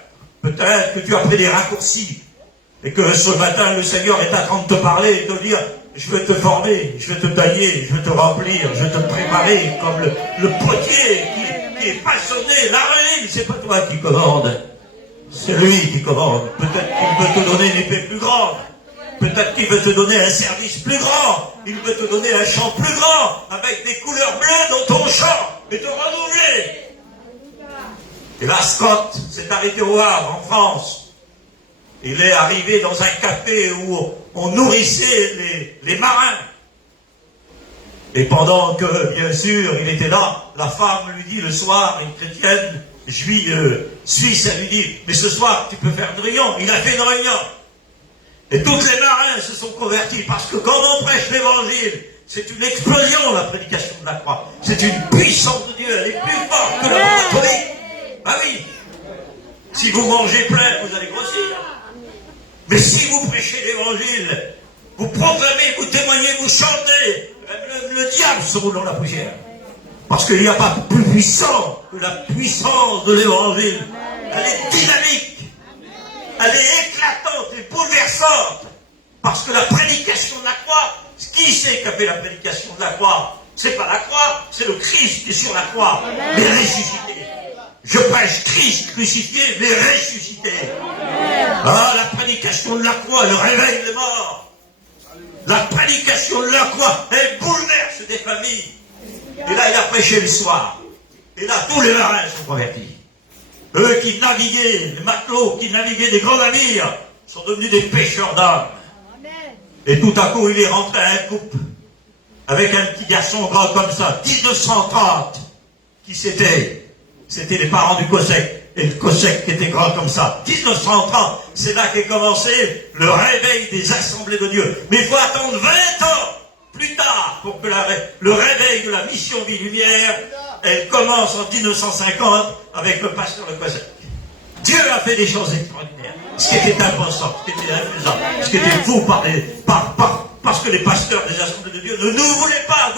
Peut-être que tu as pris des raccourcis. Et que ce matin, le Seigneur est en train de te parler et de te dire, je vais te former, je vais te tailler, je vais te remplir, je vais te préparer comme le potier qui est passionné. L'argile, c'est pas toi qui commande. C'est lui qui commande. Peut-être qu'il veut te donner une épée plus grande. Peut-être qu'il veut te donner un service plus grand. Il veut te donner un champ plus grand, avec des couleurs bleues dans ton champ, et te renouveler. Et là, Scott s'est arrêté au Havre, en France. Il est arrivé dans un café où on nourrissait les marins. Et pendant que, bien sûr, il était là, la femme lui dit le soir, une chrétienne, suisse, elle lui dit, mais ce soir, tu peux faire une réunion. Il a fait une réunion. Et tous les marins se sont convertis, parce que quand on prêche l'évangile, c'est une explosion, la prédication de la croix. C'est une puissance de Dieu, elle est plus forte que la bombe atomique. Ah oui. Si vous mangez plein, vous allez grossir. Mais si vous prêchez l'évangile, vous proclamez, vous témoignez, vous chantez, le diable se roule dans la poussière. Parce qu'il n'y a pas plus puissant que la puissance de l'évangile. Elle est dynamique. Elle est éclatante et bouleversante. Parce que la prédication de la croix, qui c'est qui a fait la prédication de la croix? C'est pas la croix, c'est le Christ qui est sur la croix, mais ressuscité. Je prêche Christ crucifié, mais ressuscité. Ah, la prédication de la croix, le réveil des morts. La prédication de la croix, elle bouleverse des familles. Et là, il a prêché le soir. Et là, tous les marins sont convertis. Eux qui naviguaient, les matelots qui naviguaient des grands navires, sont devenus des pêcheurs d'âmes. Et tout à coup, il est rentré à un couple, avec un petit garçon grand comme ça, 1930, qui c'était les parents du Cosec. Et le Cosec qui était grand comme ça. 1930, c'est là qu'est commencé le réveil des assemblées de Dieu. Mais il faut attendre 20 ans plus tard pour que le réveil de la mission Vie Lumière, elle commence en 1950 avec le pasteur Le Cosec. Dieu a fait des choses extraordinaires. Ce qui était impensable, ce qui était infaisable, ce qui était fou parce que les pasteurs des assemblées de Dieu ne nous voulaient pas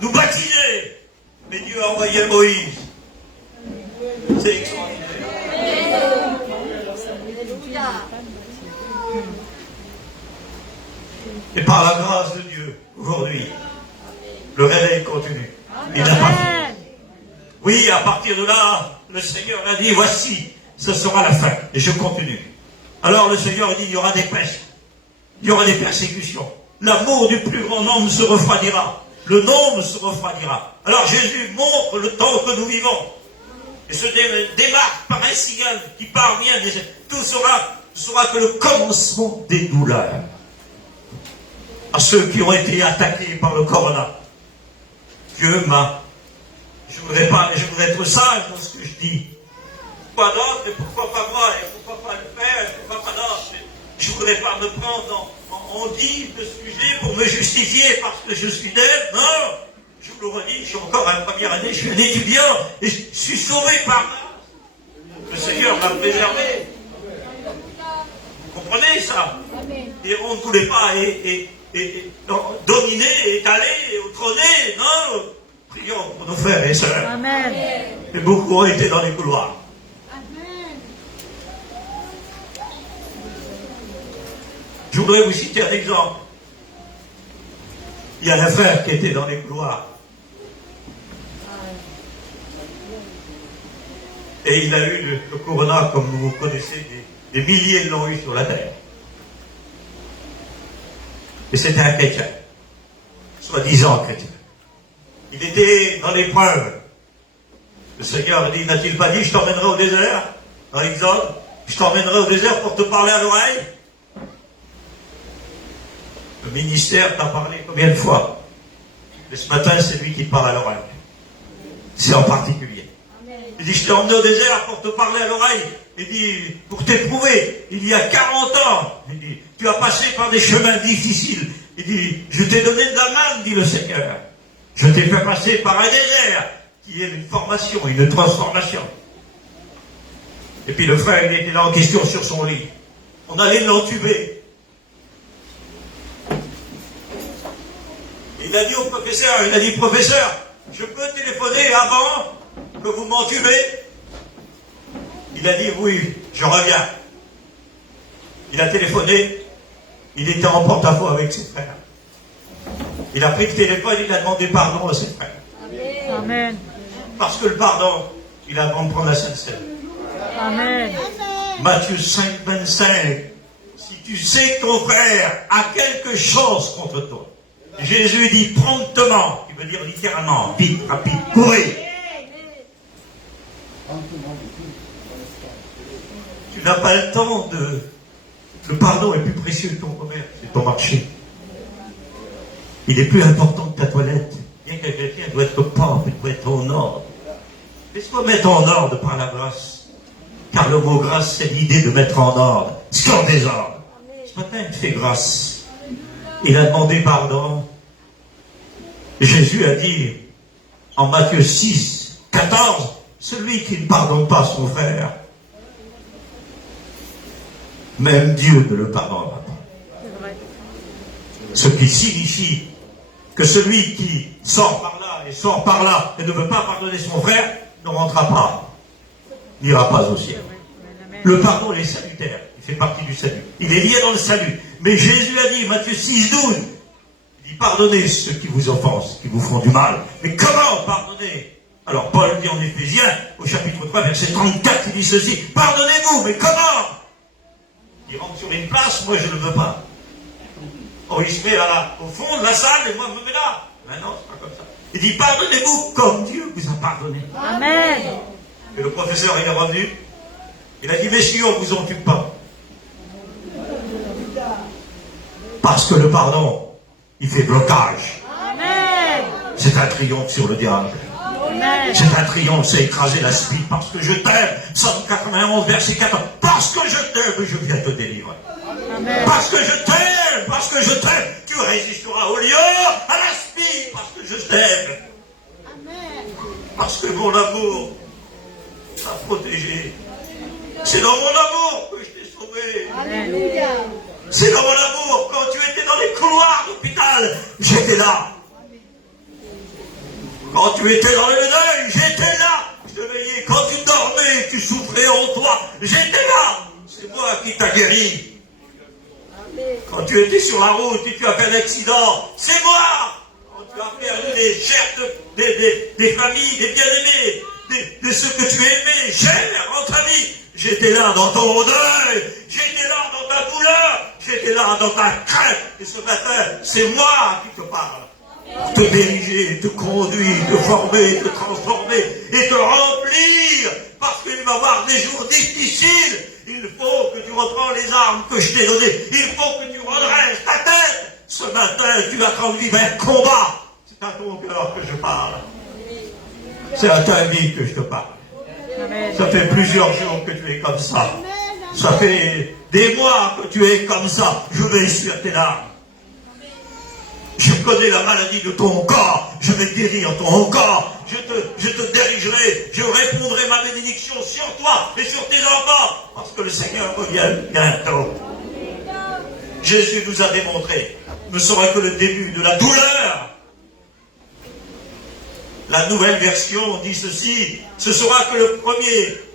nous baptiser. Mais Dieu a envoyé Moïse. C'est extraordinaire. Et par la grâce de Dieu, aujourd'hui, le réveil continue. Il n'a pas fini. Oui, à partir de là, le Seigneur a dit, voici, ce sera la fin. Et je continue. Alors le Seigneur a dit, il y aura des pestes. Il y aura des persécutions. L'amour du plus grand nombre se refroidira. Le nombre se refroidira. Alors Jésus montre le temps que nous vivons. Et se démarque par un signal qui parvient. Tout sera que le commencement des douleurs. À ceux qui ont été attaqués par le corona. Dieu m'a... Je voudrais être sage dans ce que je dis. Pourquoi d'autres et pourquoi pas moi et pourquoi pas le faire et pourquoi pas d'autres. Je ne voudrais pas me prendre en dit de sujet pour me justifier parce que je suis d'elle. Non, je vous le redis, je suis encore en première année, je suis un étudiant et je suis sauvé par là. Le Seigneur m'a préservé. Vous comprenez ça? Et on ne voulait pas dominer, étaler, trôner. Non, prions pour nos frères et sœurs. Amen. Et beaucoup ont été dans les couloirs. Je voudrais vous citer un exemple. Il y a un frère qui était dans les couloirs. Et il a eu le corona, comme vous connaissez, des milliers l'ont eu sur la terre. Et c'était un chrétien, soi-disant chrétien. Il était dans l'épreuve. Le Seigneur a dit, n'a-t-il pas dit, je t'emmènerai au désert, dans l'Exode, je t'emmènerai au désert pour te parler à l'oreille. Le ministère t'a parlé combien de fois? Et ce matin, c'est lui qui te parle à l'oreille. c'est en particulier. Il dit, je t'ai emmené au désert pour te parler à l'oreille. Il dit, pour t'éprouver, il y a 40 ans. Il dit, tu as passé par des chemins difficiles. Il dit, je t'ai donné de la manne, dit le Seigneur. Je t'ai fait passer par un désert qui est une formation, une transformation. Et puis le frère, il était là en question sur son lit. On allait l'entuber. Il a dit au professeur, professeur, je peux téléphoner avant que vous m'entubez? Il a dit, oui, je reviens. Il a téléphoné, il était en porte-à-faux avec ses frères. Il a pris le téléphone, il a demandé pardon à ses frères. Amen. Parce que le pardon, il a avant de prendre la Sainte Seine. Amen. Matthieu 5, 25. Si tu sais que ton frère a quelque chose contre toi, Jésus dit promptement, qui veut dire littéralement, vite, rapide, courez. Tu n'as pas le temps de... Le pardon est plus précieux que ton commerce, c'est ton marché. Il est plus important que ta toilette. Bien qu'un chrétien doit être propre, il doit être en ordre. Laisse-toi mettre en ordre par la grâce. Car le mot grâce, c'est l'idée de mettre en ordre. C'est en désordre. Ce matin, il te fait grâce. Il a demandé pardon. Jésus a dit, en Matthieu 6, 14, celui qui ne pardonne pas son frère, même Dieu ne le pardonnera pas. Ce qui signifie que celui qui sort par là et sort par là et ne veut pas pardonner son frère ne rentrera pas, n'ira pas au ciel. Le pardon, il est salutaire, il fait partie du salut. Il est lié dans le salut. Mais Jésus a dit, Matthieu 6, 12, il dit, pardonnez ceux qui vous offensent, qui vous font du mal. Mais comment pardonner? Alors Paul dit en Éphésiens, au chapitre 3, verset 34, il dit ceci, pardonnez-vous, mais comment? Il rentre sur une place, moi je ne veux pas. Oh, il se met au fond de la salle et moi je me mets là. Mais non, c'est pas comme ça. Il dit, pardonnez-vous comme Dieu vous a pardonné. Amen. Et le professeur, il est revenu. Il a dit, messieurs, on ne vous en tue pas. Parce que le pardon, il fait blocage. Amen. C'est un triomphe sur le diable. Amen. C'est un triomphe, c'est écraser la spie. Parce que je t'aime. Psaume 91, verset 14. Parce que je t'aime, je viens te délivrer. Amen. Parce que je t'aime, tu résisteras au lion, à la spie, parce que je t'aime. Parce que mon amour t'a protégé. C'est dans mon amour que je t'ai sauvé. Alléluia. C'est dans mon amour, quand tu étais dans les couloirs d'hôpital, j'étais là. Quand tu étais dans le deuil, j'étais là. Je te veillais. Quand tu dormais, tu souffrais en toi, j'étais là. C'est moi qui t'a guéri. Quand tu étais sur la route et tu as fait un accident, c'est moi. Quand tu as perdu les chers des familles, des bien-aimés, de ceux que tu aimais, chers, en ta vie, j'étais là dans ton deuil, j'étais là dans ta douleur, j'étais là dans ta crainte. Et ce matin, c'est moi qui te parle. Te diriger, te conduire, te former, te transformer et te remplir. Parce qu'il va y avoir des jours difficiles. Il faut que tu reprends les armes que je t'ai données. Il faut que tu redresses ta tête. Ce matin, tu vas conduire vers combat. C'est à ton cœur que je parle. C'est à ta vie que je te parle. Ça fait plusieurs jours que tu es comme ça. Ça fait des mois que tu es comme ça. Je vais sur tes larmes. Je connais la maladie de ton corps. Je vais guérir ton corps. Je te dirigerai. Je répondrai ma bénédiction sur toi et sur tes enfants. Parce que le Seigneur revient bientôt. Jésus nous a démontré. Ne sera que le début de la douleur. La nouvelle version dit ceci. Ce sera que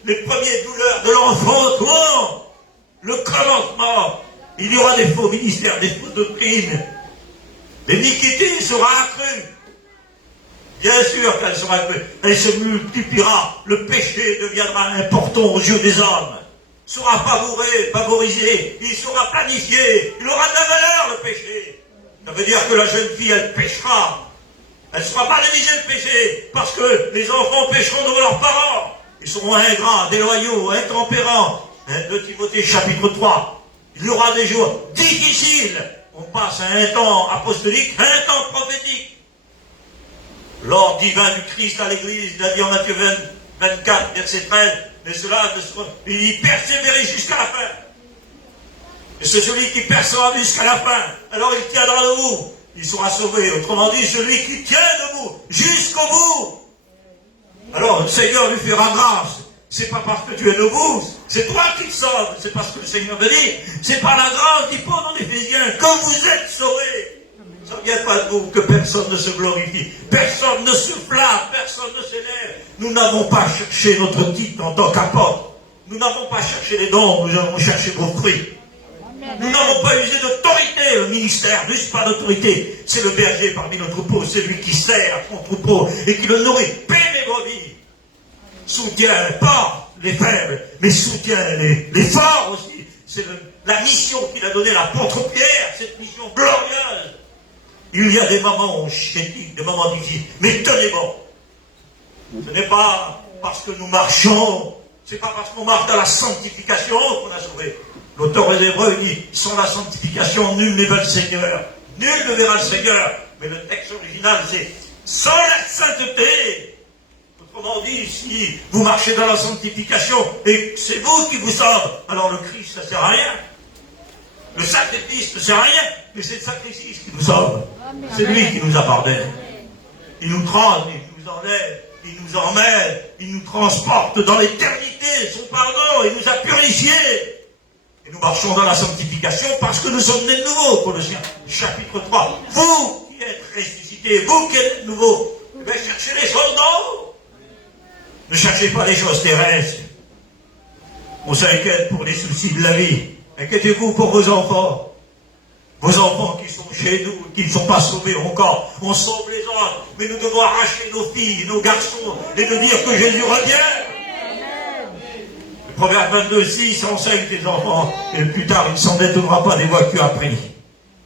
les premières douleurs de l'enfantement. Le commencement. Il y aura des faux ministères, des fausses doctrines. L'iniquité sera accrue. Bien sûr qu'elle sera accrue. Elle se multipliera. Le péché deviendra important aux yeux des hommes. Sera favorisé. Il sera planifié. Il aura de la valeur, le péché. Ça veut dire que la jeune fille, elle péchera. Elle ne sera pas démisée le péché. Parce que les enfants pécheront devant leurs parents. Ils seront ingrats, déloyaux, intempérants. 2 Timothée chapitre 3. Il y aura des jours difficiles. On passe à un temps apostolique, à un temps prophétique. L'ordre divin du Christ à l'Église, il a dit en Matthieu 24, verset 13, mais cela, il persévérait jusqu'à la fin. Et c'est celui qui persévère jusqu'à la fin, alors il tiendra debout, il sera sauvé. Autrement dit, celui qui tient debout jusqu'au bout. Alors le Seigneur lui fera grâce. C'est pas parce que tu es debout, c'est toi qui te sauves. C'est parce que le Seigneur veut dire, c'est par la grâce, dit Paul en Éphésiens, que vous êtes sauvés. Ça ne vient pas de vous que personne ne se glorifie, personne ne se flatte, personne ne s'élève. Nous n'avons pas cherché notre titre en tant qu'apôtre. Nous n'avons pas cherché les dons, nous avons cherché vos fruits. Nous n'avons pas usé d'autorité, le ministère n'use pas d'autorité. C'est le berger parmi nos troupeaux, c'est lui qui sert son troupeau et qui le nourrit. Paix mes brebis. Soutient les pauvres, les faibles, mais soutient les forts aussi. C'est la mission qu'il a donnée à l'apôtre Pierre, cette mission glorieuse. Il y a des moments chétifs, des moments difficiles, mais tenez bon. Ce n'est pas parce que nous marchons, c'est pas parce qu'on marche dans la sanctification qu'on a sauvé. L'auteur des Hébreux dit, sans la sanctification, nul ne verra le Seigneur. Nul ne verra le Seigneur. Mais le texte original, c'est sans la sainteté. Autrement dit, si vous marchez dans la sanctification et c'est vous qui vous sauve, alors le Christ, ça ne sert à rien. Le sacrifice ne sert à rien, mais c'est le sacrifice qui nous sauve. C'est lui qui nous a pardonné. Il nous trempe, il nous enlève, il nous emmène, il nous transporte dans l'éternité, son pardon, il nous a purifiés. Et nous marchons dans la sanctification parce que nous sommes nés de nouveau, Colossiens, chapitre 3. Vous qui êtes ressuscités, vous qui êtes nouveaux, cherchez les choses d'en haut. Ne cherchez pas les choses terrestres. On s'inquiète pour les soucis de la vie. Inquiétez-vous pour vos enfants. Vos enfants qui sont chez nous, qui ne sont pas sauvés encore. On sauve les autres, mais nous devons arracher nos filles, nos garçons, et de dire que Jésus revient. Le Proverbe 22, 6 enseigne tes enfants, et plus tard, il ne s'en détournera pas des voies que tu as prises.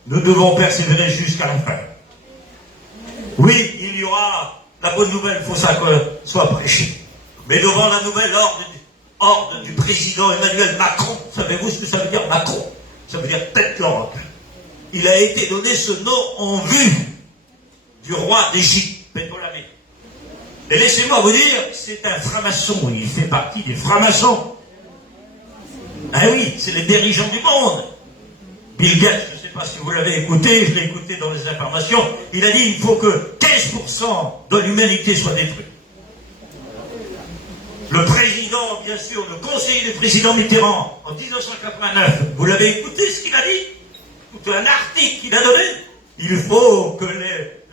Nous devons persévérer jusqu'à la fin. Oui, il y aura la bonne nouvelle, il faut ça que soit prêché. Mais devant la nouvelle ordre du président Emmanuel Macron, savez-vous ce que ça veut dire Macron? Ça veut dire tête l'Europe. Il a été donné ce nom en vue du roi d'Égypte, Ptolémée. Et laissez-moi vous dire, c'est un franc-maçon, il fait partie des francs-maçons. Ah oui, c'est les dirigeants du monde. Bill Gates, je ne sais pas si vous l'avez écouté, je l'ai écouté dans les informations, il a dit qu'il faut que 15% de l'humanité soit détruite. Le président, bien sûr, le conseiller du président Mitterrand, en 1989, vous l'avez écouté ce qu'il a dit? Tout un article qu'il a donné. Il faut que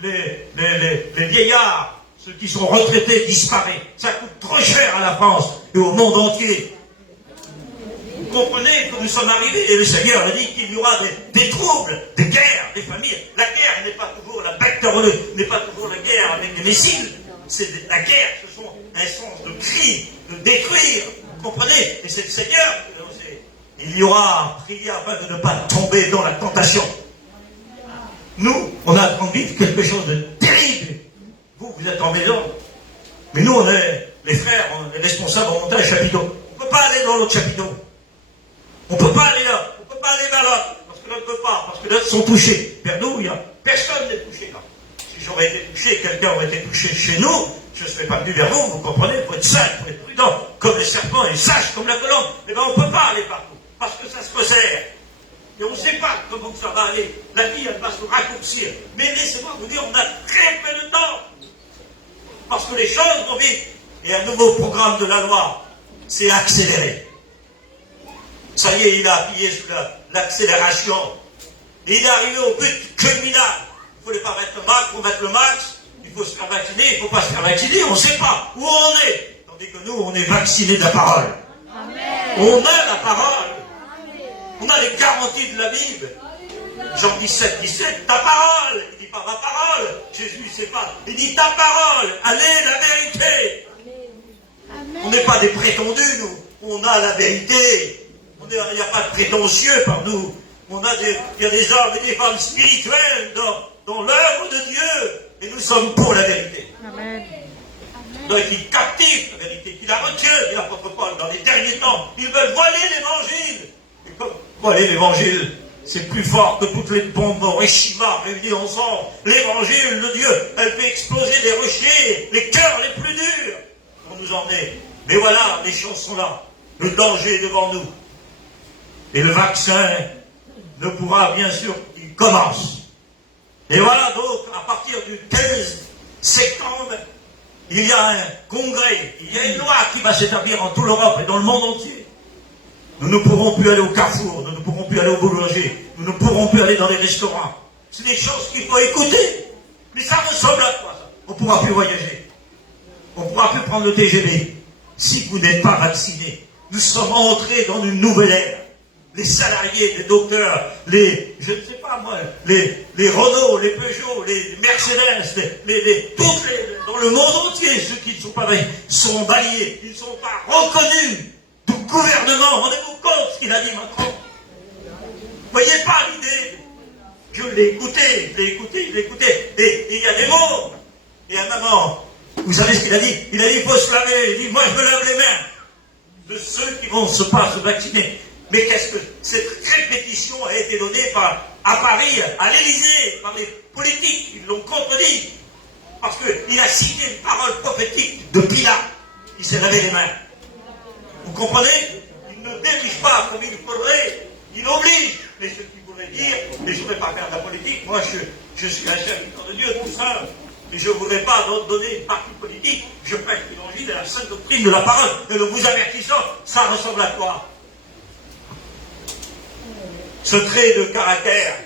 les vieillards, ceux qui sont retraités, disparaissent. Ça coûte trop cher à la France et au monde entier. Vous comprenez que nous sommes arrivés, et le Seigneur a dit qu'il y aura des troubles, des guerres, des familles. La guerre n'est pas toujours la bête terreuse, n'est pas toujours la guerre avec des missiles. La guerre, ce sont un sens de cri, de détruire. Vous comprenez? Et c'est le Seigneur qui l'a lancé. Il y aura prié afin de ne pas tomber dans la tentation. Nous, on a en vivre quelque chose de terrible. Vous êtes en maison. Mais nous, on est les frères, on est responsables en montage chapiteau. On ne peut pas aller dans l'autre chapiteau. On ne peut pas aller là. On ne peut pas aller vers là. Parce que l'autre ne peut pas. Parce que d'autres sont touchés. Vers nous, il y a personne n'est touché là. Si j'aurais été touché, quelqu'un aurait été touché chez nous, je ne serais pas venu vers vous, vous comprenez, il faut être sage, il faut être prudent, comme les serpents et sage comme la colombe. Eh bien, on ne peut pas aller partout, parce que ça se resserre. Et on ne sait pas comment ça va aller. La vie, elle va se raccourcir. Mais laissez-moi vous dire, on a très peu de temps. Parce que les choses vont vite. Et un nouveau programme de la loi, c'est accéléré. Ça y est, il a appuyé sur l'accélération. Et il est arrivé au but culminant. Il ne fallait pas mettre le max pour mettre le max. Il faut se faire vacciner, il ne faut pas se faire vacciner. On ne sait pas où on est. Tandis que nous, on est vaccinés de la parole. Amen. On a la parole. On a les garanties de la Bible. Jean 17, 17, ta parole. Il ne dit pas ma parole. Jésus, c'est pas. Il dit ta parole. Allez, la vérité. Amen. On n'est pas des prétendus, nous. On a la vérité. Il n'y a pas de prétentieux par nous. Il y a des hommes et des femmes spirituels dans l'œuvre de Dieu. Et nous sommes pour la vérité. Amen. Donc ils captivent la vérité, qui la retiennent, dit l'apôtre Paul, dans les derniers temps. Ils veulent voiler l'évangile. Et comme voiler l'évangile, c'est plus fort que toutes les bombes Hiroshima réunies ensemble. L'évangile de Dieu, elle fait exploser les rochers, les cœurs les plus durs pour nous emmener. Mais voilà, les choses sont là. Le danger est devant nous. Et le vaccin ne pourra, bien sûr, il commence. Et voilà donc, à partir du 15 septembre, il y a un congrès, il y a une loi qui va s'établir en toute l'Europe et dans le monde entier. Nous ne pourrons plus aller au carrefour, nous ne pourrons plus aller au boulanger, nous ne pourrons plus aller dans les restaurants. C'est des choses qu'il faut écouter. Mais ça ressemble à quoi, ça? On ne pourra plus voyager. On ne pourra plus prendre le TGV. Si vous n'êtes pas vacciné, nous sommes entrés dans une nouvelle ère. Les salariés, les docteurs, je ne sais pas moi, les Renault, les Peugeot, les Mercedes, dans le monde entier, ceux qui ne sont pas vaccinés, sont balayés, ils ne sont pas reconnus du gouvernement. Rendez-vous compte ce qu'il a dit Macron. Vous voyez pas l'idée? Je l'ai écouté. Et il y a des mots. Et à un moment, vous savez ce qu'il a dit? Il a dit, il faut se laver. Il dit, moi je me lave les mains de ceux qui vont se vacciner. Mais qu'est-ce que cette répétition a été donnée à Paris, à l'Élysée, par les politiques? Ils l'ont contredit. Parce qu'il a cité une parole prophétique de Pilate. Il s'est lavé les mains. Vous comprenez? Il ne dirige pas comme il faudrait. Il oblige. Mais ce qu'il voudrait dire, et je ne voudrais pas faire de la politique, moi je suis un serviteur de Dieu, tout simple. Et je ne voudrais pas donner une partie politique. Je prêche l'évangile de la sainte doctrine de la parole. Et le vous avertissant, ça ressemble à quoi? Ce trait de caractère,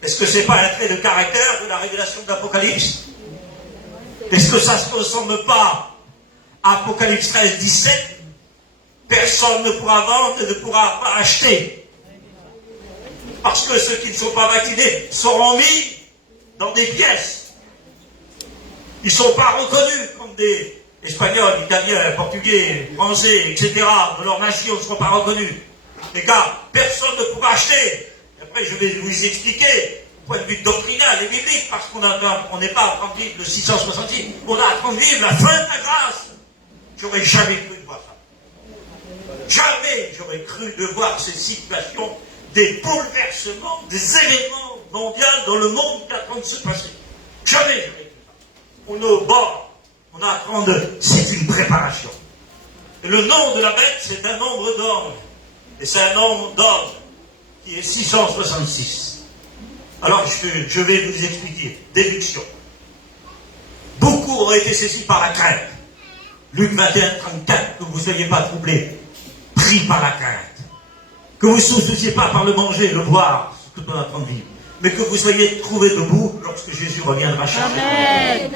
est-ce que ce n'est pas un trait de caractère de la révélation de l'Apocalypse? Est-ce que ça ne se ressemble pas à Apocalypse 13, 17? Personne ne pourra vendre et ne pourra pas acheter. Parce que ceux qui ne sont pas vaccinés seront mis dans des pièces. Ils ne sont pas reconnus comme des Espagnols, Italiens, Portugais, Français, etc. De leur nation ne seront pas reconnus. Les gars, personne ne pourra acheter. Et après, je vais vous expliquer, au point de vue doctrinal et biblique, parce qu'on n'est pas en train de vivre le 666, on est en train de vivre la fin de la grâce. J'aurais jamais cru de voir ça. Jamais j'aurais cru de voir ces situations, des bouleversements, des événements mondiaux dans le monde qui est en train de se passer. Jamais j'aurais cru ça. On est au bord, on est en train de... C'est une préparation. Et le nom de la bête, c'est un nombre d'ordre. Et c'est un nombre d'ordre qui est 666. Alors, je vais vous expliquer. Déduction. Beaucoup auraient été saisis par la crainte. Luc 21, 34, que vous ne soyez pas troublés, pris par la crainte. Que vous ne vous souciez pas par le manger, le boire, ce que l'on est en train de vivre. Mais que vous soyez trouvés debout lorsque Jésus reviendra chercher. Amen.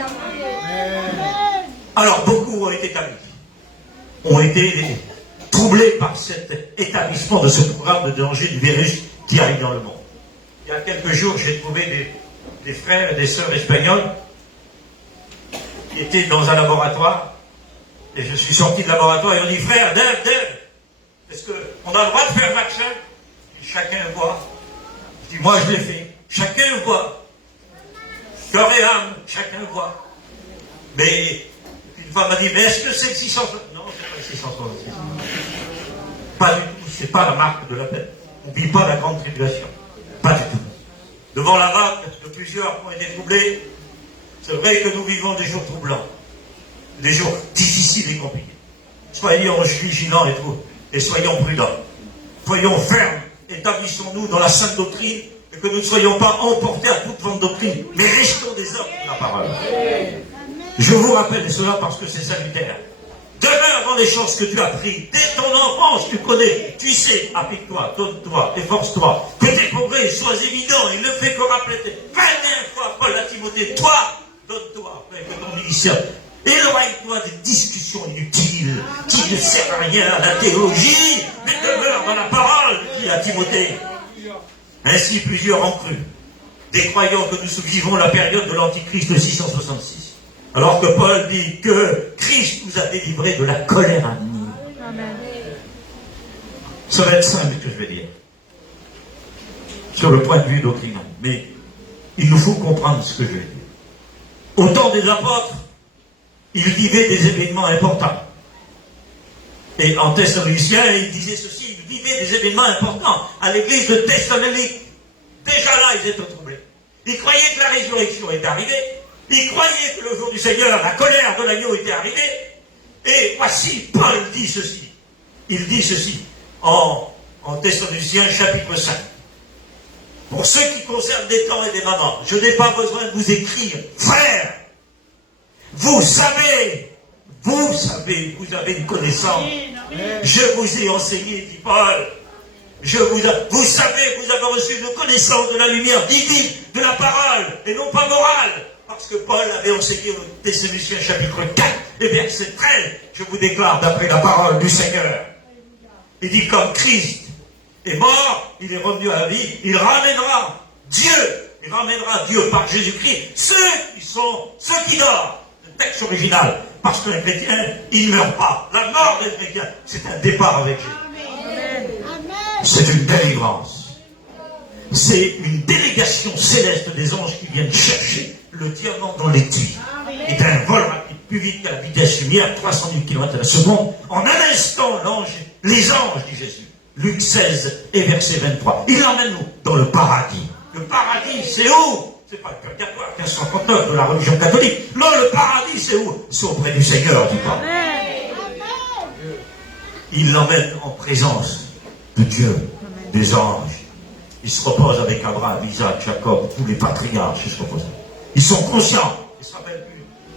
Alors, beaucoup ont été qualifiés. Ont été troublés par cet établissement de ce programme de danger du virus qui arrive dans le monde. Il y a quelques jours, j'ai trouvé des frères et des sœurs espagnols qui étaient dans un laboratoire, et je suis sorti de laboratoire et on dit, frère, Dave, est-ce qu'on a le droit de faire le vaccin? Chacun voit. Je dis, moi je l'ai fait. Chacun voit. Cœur et âme, chacun voit. Mais une femme m'a dit, mais est-ce que c'est le 666? Non, c'est pas le 666. Pas du tout, c'est pas la marque de la bête. On ne vit pas la grande tribulation. Pas du tout. Devant la vague de plusieurs qui ont été troublés, c'est vrai que nous vivons des jours troublants, des jours difficiles et compliqués. Soyons vigilants et soyons prudents. Soyons fermes, établissons-nous dans la sainte doctrine et que nous ne soyons pas emportés à toute vente doctrine, mais restons des hommes de la parole. Je vous rappelle cela parce que c'est salutaire. Demeure dans les choses que tu as prises. Dès ton enfance, tu connais, tu sais, applique-toi, donne-toi, efforce-toi. Que tes progrès soient évidents. Il ne fait que rappeler 21 fois Paul à Timothée. Toi, donne-toi, afin que ton ministère. Éloigne-toi des discussions inutiles qui ne servent à rien à la théologie, mais demeure dans la parole, dit à Timothée. Ainsi, plusieurs ont cru, des croyants que nous vivons la période de l'Antichrist de 666. Alors que Paul dit que Christ nous a délivrés de la colère ennemie. Ça va être simple ce que je vais dire. Sur le point de vue doctrinal. Mais il nous faut comprendre ce que je vais dire. Au temps des apôtres, ils vivaient des événements importants. Et en Thessaloniciens, ils disaient ceci, ils vivaient des événements importants à l'église de Thessalonique. Déjà là, ils étaient troublés. Ils croyaient que la résurrection était arrivée. Ils croyaient que le jour du Seigneur, la colère de l'agneau était arrivée. Et voici, Paul dit ceci. Il dit ceci en Thessaloniciens chapitre 5. Pour ce qui concerne des temps et des moments, je n'ai pas besoin de vous écrire, frères, vous avez une connaissance. Je vous ai enseigné, dit Paul. Vous savez, vous avez reçu une connaissance de la lumière divine, de la parole, et non pas morale. Parce que Paul avait enseigné au Thessaloniciens chapitre 4 et verset 13, je vous déclare d'après la parole du Seigneur. Il dit comme Christ est mort, il est revenu à la vie, il ramènera Dieu par Jésus-Christ, ceux qui dorment. Le texte original, parce qu'un chrétien, il ne meurt pas. La mort des chrétiens, c'est un départ avec Jésus. C'est une délivrance. C'est une délégation céleste des anges qui viennent chercher le diamant dans l'étui. Et d'un vol rapide, plus vite qu'à la vitesse lumière, 300 000 km à la seconde. En un instant, les anges, dit Jésus. Luc 16 et verset 23. Il emmène nous dans le paradis. Le paradis, c'est où? C'est pas le purgatoire 1539 de la religion catholique. Non, le paradis, c'est où? C'est auprès du Seigneur, dit Paul. Il l'emmène en présence de Dieu, des anges. Il se repose avec Abraham, Isaac, Jacob, tous les patriarches, ils se reposent. Ils sont conscients. Ils ne se rappellent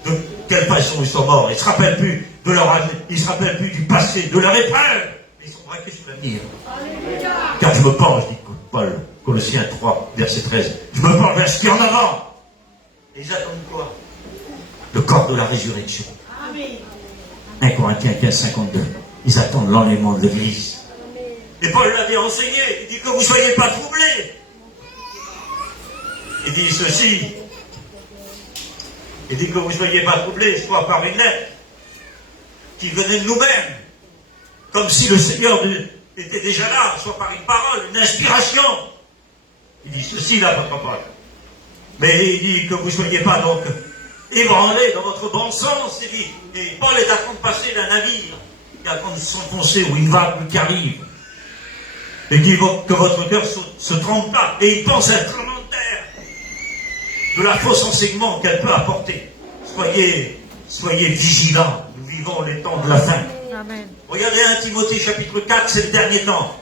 plus de quelle façon ils sont morts. Ils ne se rappellent plus de leur âge. Ils ne se rappellent plus du passé, de leur épreuve. Mais ils sont braqués sur l'avenir. Car je me penche, dit Paul, Colossiens 3, verset 13. Je me penche vers ce qui est en avant. Et ils attendent quoi? Le corps de la résurrection. 1 Corinthiens 15, 52. Ils attendent l'enlèvement de l'Église. Et Paul l'avait enseigné. Il dit que vous ne soyez pas troublés. Il dit ceci. Il dit que vous ne soyez pas troublés, soit par une lettre qui venait de nous-mêmes, comme si le Seigneur était déjà là, soit par une parole, une inspiration. Il dit ceci, l'apôtre Paul. Mais il dit que vous ne soyez pas donc ébranlés dans votre bon sens. Il dit, et Paul est à train de passer d'un navire qui est à train de s'enfoncer ou une vague qui arrive. Et il dit que votre cœur se trompe pas. Et il pense à un tremblement de terre, de la fausse enseignement qu'elle peut apporter. Soyez vigilants. Nous vivons les temps de la fin. Amen. Regardez 1 Timothée chapitre 4, c'est le dernier temps.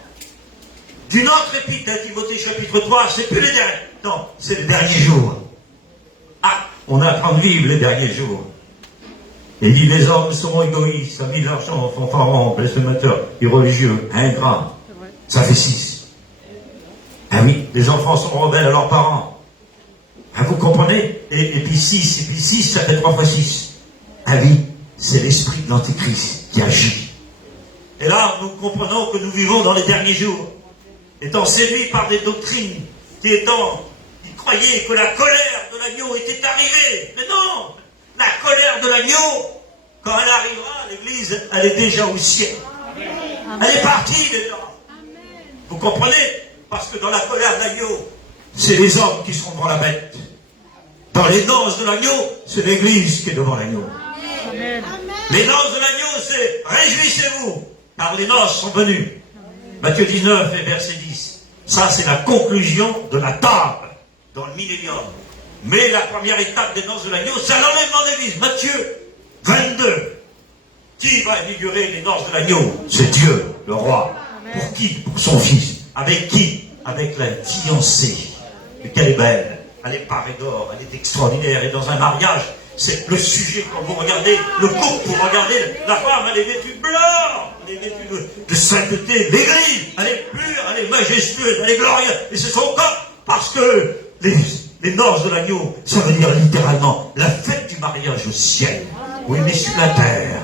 D'une autre épître, 1 Timothée chapitre 3, c'est plus les derniers. Non, c'est le dernier jour. Ah, on est en train de vivre les derniers jours. Et il dit, les hommes seront égoïstes, amis de l'argent, fanfarons, blasphémateurs, irreligieux, ingrats. Ça fait 6. Ah oui, les enfants sont rebelles à leurs parents. Ah, vous comprenez? Et puis 6, et puis 6, ça fait 3 fois 6. Ah oui, c'est l'esprit de l'Antéchrist qui agit. Et là, nous comprenons que nous vivons dans les derniers jours, étant séduits par des doctrines, qui croyaient que la colère de l'agneau était arrivée. Mais non! La colère de l'agneau, quand elle arrivera, l'Église, elle est déjà au ciel. Elle est partie déjà. Vous comprenez? Parce que dans la colère de l'agneau, c'est les hommes qui seront devant la bête. Dans les noces de l'agneau, c'est l'Église qui est devant l'agneau. Amen. Les noces de l'agneau, c'est réjouissez-vous, car les noces sont venues. Matthieu 19 et verset 10. Ça, c'est la conclusion de la table dans le millénium. Mais la première étape des noces de l'agneau, c'est l'enlèvement de l'Église. Matthieu 22. Qui va inaugurer les noces de l'agneau? C'est Dieu, le roi. Amen. Pour qui? Pour son fils. Avec qui? Avec la fiancée. Et qu'elle est belle. Elle est parée d'or. Elle est extraordinaire. Et dans un mariage, c'est le sujet. Quand vous regardez le couple, vous regardez la femme, elle est vêtue blanc. Elle est vêtue de sainteté. L'Église, elle est pure, elle est majestueuse, elle est glorieuse. Et c'est son corps. Parce que les noces de l'agneau, ça veut dire littéralement la fête du mariage au ciel. Oui, mais sur la terre,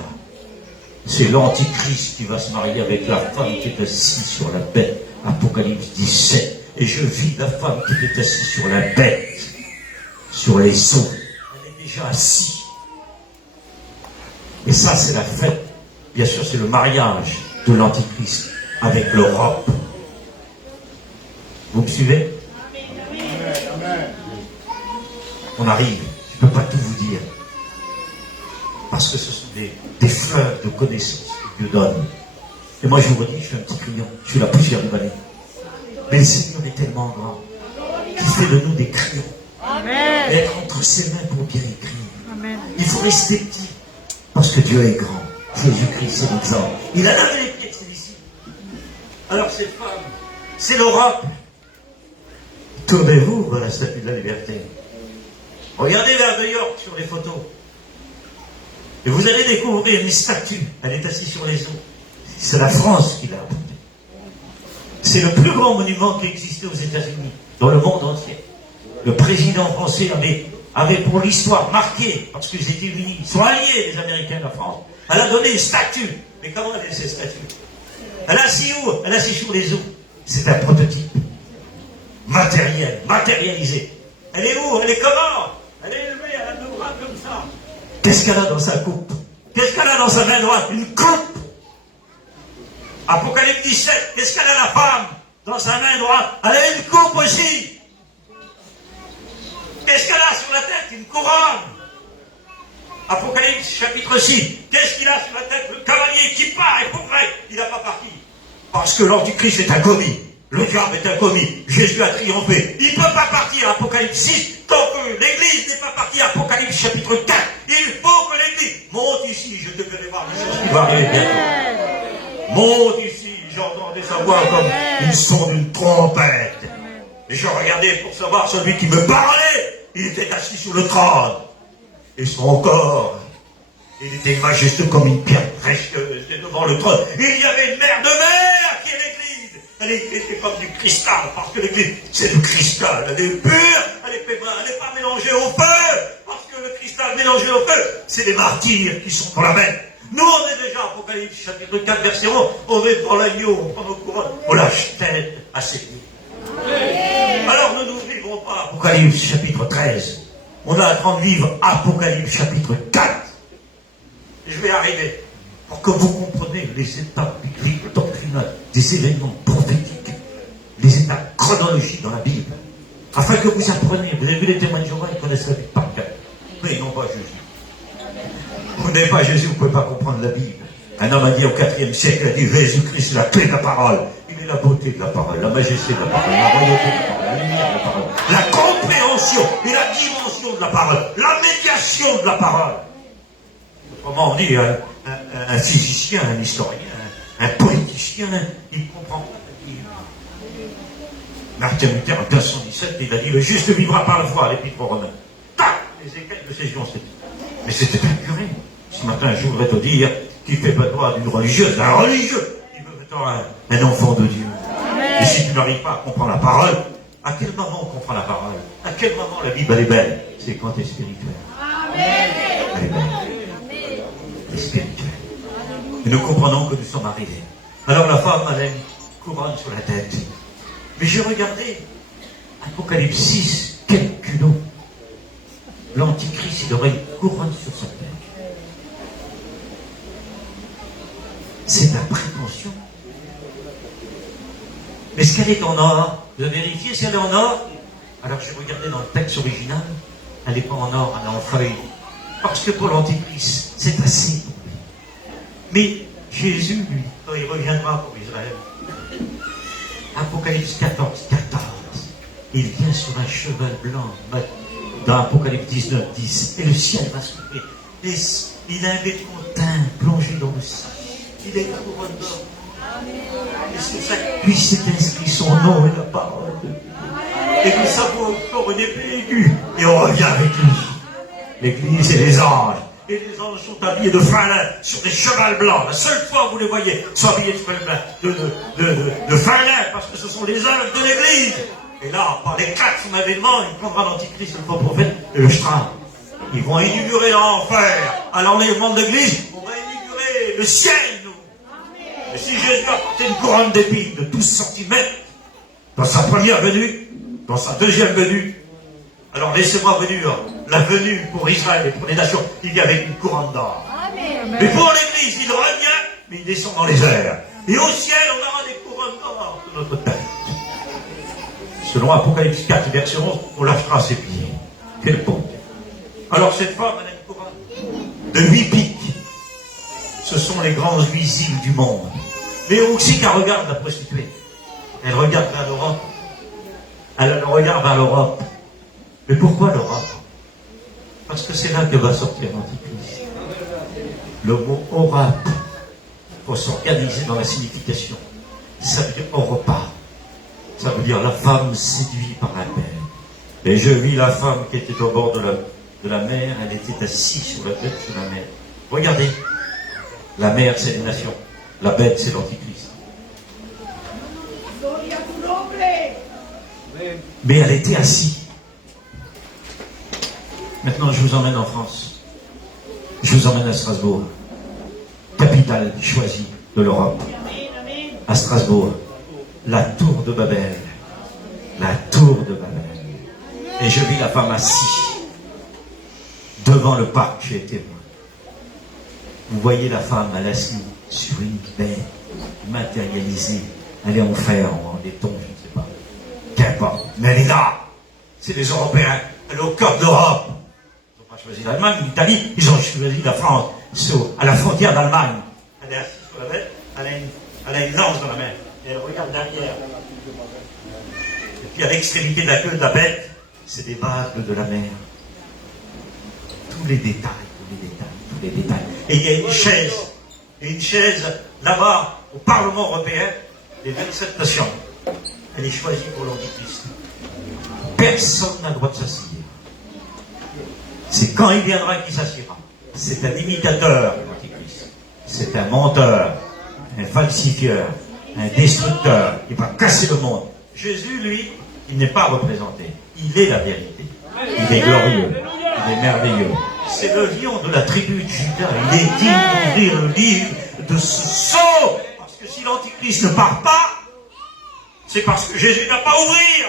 c'est l'Antichrist qui va se marier avec la femme qui est assise sur la bête. Apocalypse 17. Et je vis la femme qui est assise sur la bête, sur les eaux. Elle est déjà assise. Et ça, c'est la fête. Bien sûr, c'est le mariage de l'Antichrist avec l'Europe. Vous me suivez? On arrive. Je ne peux pas tout vous dire. Parce que ce sont des fleurs de connaissances que Dieu donne. Et moi, je vous redis, je suis un petit client. Je suis là plusieurs années. Mais le Seigneur est tellement grand. qui fait de nous des crayons. Amen. Être entre ses mains pour bien écrire. Amen. Il faut rester petit. Parce que Dieu est grand. Jésus-Christ, c'est l'exemple. Il a lavé les pieds de ses disciples. Alors cette femme, c'est l'Europe. Tournez-vous vers la statue de la liberté. Regardez vers New York sur les photos. Et vous allez découvrir une statue. Elle est assise sur les eaux. C'est la France qui l'a apportée. C'est le plus grand monument qui existait aux États-Unis, dans le monde entier. Le président français avait pour l'histoire marqué, parce qu'ils étaient unis, ils sont alliés, les Américains et la France. Elle a donné une statue. Mais comment elle est cette statue? Elle a assis où? Elle a assis sur les eaux. C'est un prototype. Matériel, matérialisé. Elle est où? Elle est comment? Elle est élevée, elle a deux bras comme ça. Qu'est-ce qu'elle a dans sa coupe? Qu'est-ce qu'elle a dans sa main droite? Une coupe. Apocalypse 17, qu'est-ce qu'elle a la femme dans sa main droite? Elle a une coupe aussi. Qu'est-ce qu'elle a sur la tête? Une couronne. Apocalypse chapitre 6, qu'est-ce qu'il a sur la tête? Le cavalier qui part, et pour vrai, il n'a pas parti. Parce que l'Antichrist est un commis. Le diable est un commis. Jésus a triomphé. Il ne peut pas partir, Apocalypse 6, tant que l'Église n'est pas partie, Apocalypse chapitre 4. Il faut que l'Église monte ici, je te ferai voir les choses qui vont arriver bientôt. Monte ici, j'entendais sa voix comme une son d'une trompette. Et je regardais pour savoir celui qui me parlait. Il était assis sur le trône. Et son corps, il était majestueux comme une pierre précieuse. Et devant le trône, il y avait une mère de mer qui est l'Église. Elle était comme du cristal, parce que l'Église, c'est du cristal. Elle est pure, elle n'est pas mélangée au feu. Parce que le cristal mélangé au feu, c'est les martyrs qui sont pour la mer. Nous, on est déjà, Apocalypse chapitre 4, verset 11, on est devant l'agneau, on prend nos couronnes, on lâche tête à ses pieds. Alors, nous n'ouvrons pas Apocalypse chapitre 13. On a à train de vivre Apocalypse chapitre 4. Et je vais arriver pour que vous compreniez les étapes bibliques, doctrinales, des événements prophétiques, les étapes chronologiques dans la Bible, afin que vous appreniez. Vous avez vu les témoins de Jéhovah, ils connaissent la Bible par cœur. Mais ils n'ont pas Jésus. Vous n'avez pas Jésus, vous ne pouvez pas comprendre la Bible. Un homme a dit au IVe siècle, il a dit Jésus-Christ, la clé de la parole. Il est la beauté de la parole, la majesté de la parole, la royauté de la parole, la lumière de la parole, la compréhension et la dimension de la parole, la médiation de la parole. Autrement dit, un physicien, un historien, un politicien, il ne comprend pas la Bible. Martin Luther, en 1517, il a dit le juste vivra par la foi, l'épître aux Romains. Tac, les écailles de ses c'est. Mais c'était un curé. Ce matin, je voudrais te dire qu'il ne fait pas droit d'une religieuse, d'un religieux. Il veut être un enfant de Dieu. Amen. Et si tu n'arrives pas à comprendre la parole, à quel moment on comprend la parole? À quel moment la Bible elle est belle? C'est quand tu es spirituel. Amen. Elle est belle. Elle est spirituelle. Et nous comprenons que nous sommes arrivés. Alors la femme a une couronne sur la tête. Mais j'ai regardé Apocalypse 6, quel culot. L'Antichrist, il aurait une couronne sur sa tête. C'est de la prétention. Mais est-ce qu'elle est en or? Vous avez vérifié si elle est en or? Alors j'ai regardé dans le texte original, elle n'est pas en or, elle est en feuille. Parce que pour l'Antichrist, c'est assez pour lui. Mais Jésus, lui, quand il reviendra pour Israël, Apocalypse 14, il vient sur un cheval blanc, dans Apocalypse 19, 10, et le ciel va s'ouvrir. Et il a un vêtement teint plongé dans le sang. Il est couronne d'or. Et c'est ça que lui s'est inscrit son nom et la parole de Dieu. Et nous savons encore une épée aiguë. Et on revient avec lui. L'Église et les anges. Et les anges sont habillés de fin lin sur des chevals blancs. La seule fois où vous les voyez sont habillés de fin lin, parce que ce sont les œuvres de l'Église. Et là, par les quatre son avènement, il prendra l'Antichrist, le faux prophète et le Stram. Ils vont inaugurer l'enfer. À l'enlèvement de l'Église, on va inaugurer le ciel, nous. Et si Jésus a porté une couronne d'épines de 12 cm dans sa première venue, dans sa deuxième venue, alors laissez-moi venir la venue pour Israël et pour les nations, il y avait une couronne d'or. Mais pour l'Église, il revient, mais il descend dans les airs. Et au ciel, on aura des couronnes d'or sur notre tête. Selon Apocalypse 4, verset 11, on lâchera ses pieds. Quel bon Dieu. Alors cette femme, elle a une couronne de 8 pics. Ce sont les grandes huiles du monde. Mais aussi qu'elle regarde la prostituée. Elle regarde vers l'Europe. Elle a le regard vers l'Europe. Mais pourquoi l'Europe? Parce que c'est là que va sortir l'Antichrist. Le mot Europe, pour s'organiser dans la signification, ça veut dire Europa. Ça veut dire la femme séduite par la mer. Et je vis la femme qui était au bord de la mer, elle était assise sur la bête sur la mer. Regardez, la mer c'est les nations, la bête c'est l'Antichrist. Mais elle était assise. Maintenant je vous emmène en France. Je vous emmène à Strasbourg, capitale choisie de l'Europe. À Strasbourg, la tour de Babel. La tour de Babel. Et je vis la femme assise devant le parc, j'ai été moi. Vous voyez la femme, elle est assise sur une bête matérialisée. Elle est en fer, en laiton, je ne sais pas. Qu'importe. Mais elle est là. C'est les Européens. Elle est au cœur de l'Europe. Ils n'ont pas choisi l'Allemagne, l'Italie. Ils ont choisi la France. À la frontière d'Allemagne. Elle est assise sur la bête. Elle a une lance dans la main. Et elle regarde derrière. Et puis à l'extrémité de la queue de la bête, c'est des vagues de la mer. Tous les détails. Et il y a une chaise là-bas, au Parlement européen, des 27 nations. Elle est choisie pour l'Antichrist. Personne n'a le droit de s'asseoir. C'est quand il viendra qu'il s'assiera. C'est un imitateur, l'Antichrist. C'est un menteur, un falsifieur, un destructeur. Il va casser le monde. Jésus, lui, il n'est pas représenté. Il est la vérité. Il est glorieux. Il est merveilleux. C'est le lion de la tribu de Juda. Il est digne d'ouvrir le livre de ce sceau. Parce que si l'Antichrist ne part pas, c'est parce que Jésus n'a pas ouvrir.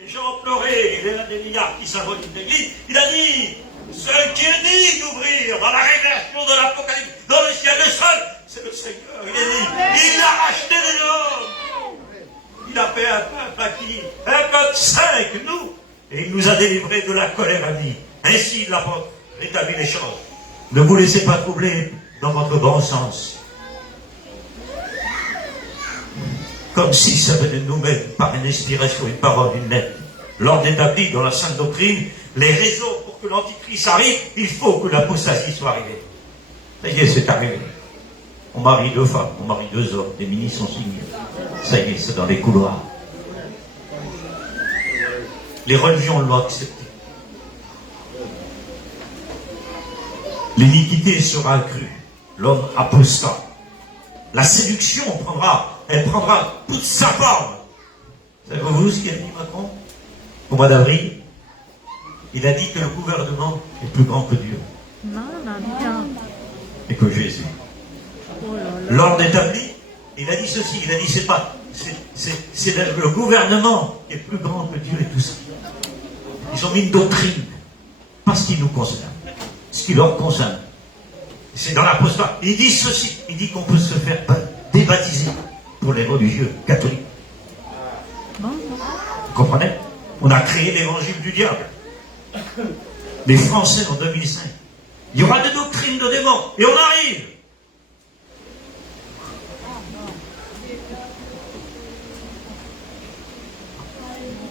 Les gens ont pleuré. Il y a un des milliards qui symbolise l'Église. Il a dit, celui qui est digne d'ouvrir dans la révélation de l'Apocalypse, dans le ciel, le seul, c'est le Seigneur. Il est dit, il a racheté les hommes. Il a fait un peuple acquis, un peuple saint que nous. Et il nous a délivrés de la colère à vie. Ainsi, il a rétabli les choses. Ne vous laissez pas troubler dans votre bon sens. Comme si ça venait de nous-mêmes par une inspiration, une parole, une lettre. L'ordre établi dans la Sainte Doctrine, les raisons pour que l'Antichrist arrive, il faut que l'apostasie soit arrivée. Ça y est, c'est arrivé. On marie 2 femmes, on marie 2 hommes, des ministres sont signés. Ça y est, c'est dans les couloirs. Les religions l'ont accepté. L'iniquité sera accrue. L'homme apostat. La séduction elle prendra toute sa forme. Savez-vous ce qu'a dit Macron au mois d'avril? Il a dit que le gouvernement est plus grand que Dieu. Non, bien. Et que Jésus. L'ordre établi, il a dit ceci, il a dit c'est le gouvernement qui est plus grand que Dieu et tout ça. Ils ont mis une doctrine, pas ce qui nous concerne, ce qui leur concerne. C'est dans l'apostolat. Il dit ceci, il dit qu'on peut se faire débaptiser pour les religieux catholiques. Vous comprenez? On a créé l'évangile du diable. Les Français en 2005. Il y aura des doctrines de démons. Et on arrive.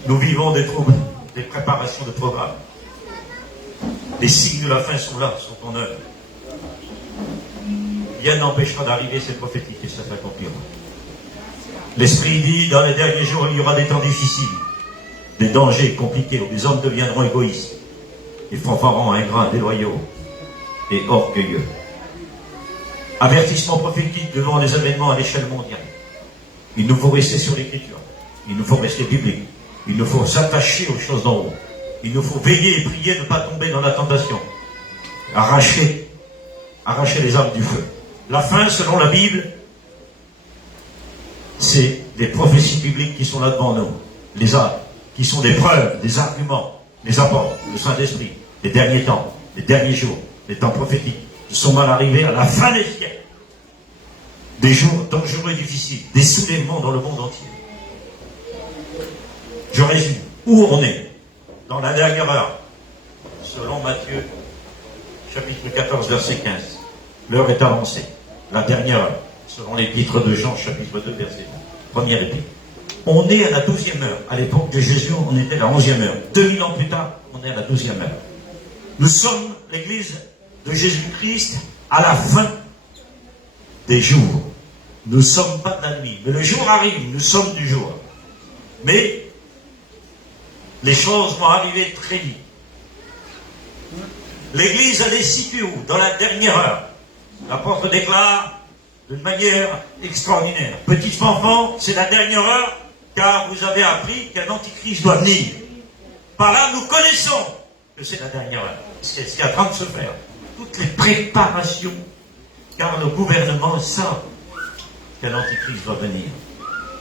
Nous vivons des troubles, des préparations de programmes. Les signes de la fin sont là, sont en œuvre. Rien n'empêchera d'arriver, c'est prophétique et ça s'accomplira. L'Esprit dit, dans les derniers jours, il y aura des temps difficiles, des dangers compliqués, où les hommes deviendront égoïstes, et fanfarons, ingrats, déloyaux et orgueilleux. Avertissement prophétique devant les événements à l'échelle mondiale. Il nous faut rester sur l'Écriture. Il nous faut rester biblique. Il nous faut s'attacher aux choses d'en haut. Il nous faut veiller et prier de ne pas tomber dans la tentation. Arracher les armes du feu. La fin, selon la Bible, c'est des prophéties bibliques qui sont là devant nous. Les armes, qui sont des preuves, des arguments, les apports, le Saint-Esprit, les derniers temps, les derniers jours, les temps prophétiques. Nous sommes mal arrivés à la fin des siècles. Des jours dangereux et difficiles, des soulèvements dans le monde entier. Je résume. Où on est? Dans la dernière heure. Selon Matthieu, chapitre 14, verset 15. L'heure est avancée. La dernière heure. Selon l'épître de Jean, chapitre 2, verset 1. Première épître. On est à la 12e heure. À l'époque de Jésus, on était à la 11e heure. 2000 ans plus tard, on est à la 12e heure. Nous sommes l'église de Jésus-Christ à la fin des jours. Nous ne sommes pas de la nuit. Mais le jour arrive, nous sommes du jour. Mais les choses vont arriver très vite. L'église, elle est située où? Dans la dernière heure. L'apôtre déclare d'une manière extraordinaire. Petits enfants, c'est la dernière heure, car vous avez appris qu'un antichrist doit venir. Par là, nous connaissons que c'est la dernière heure. C'est ce qui est en train de se faire. Toutes les préparations, car le gouvernement savent qu'un antichrist doit venir.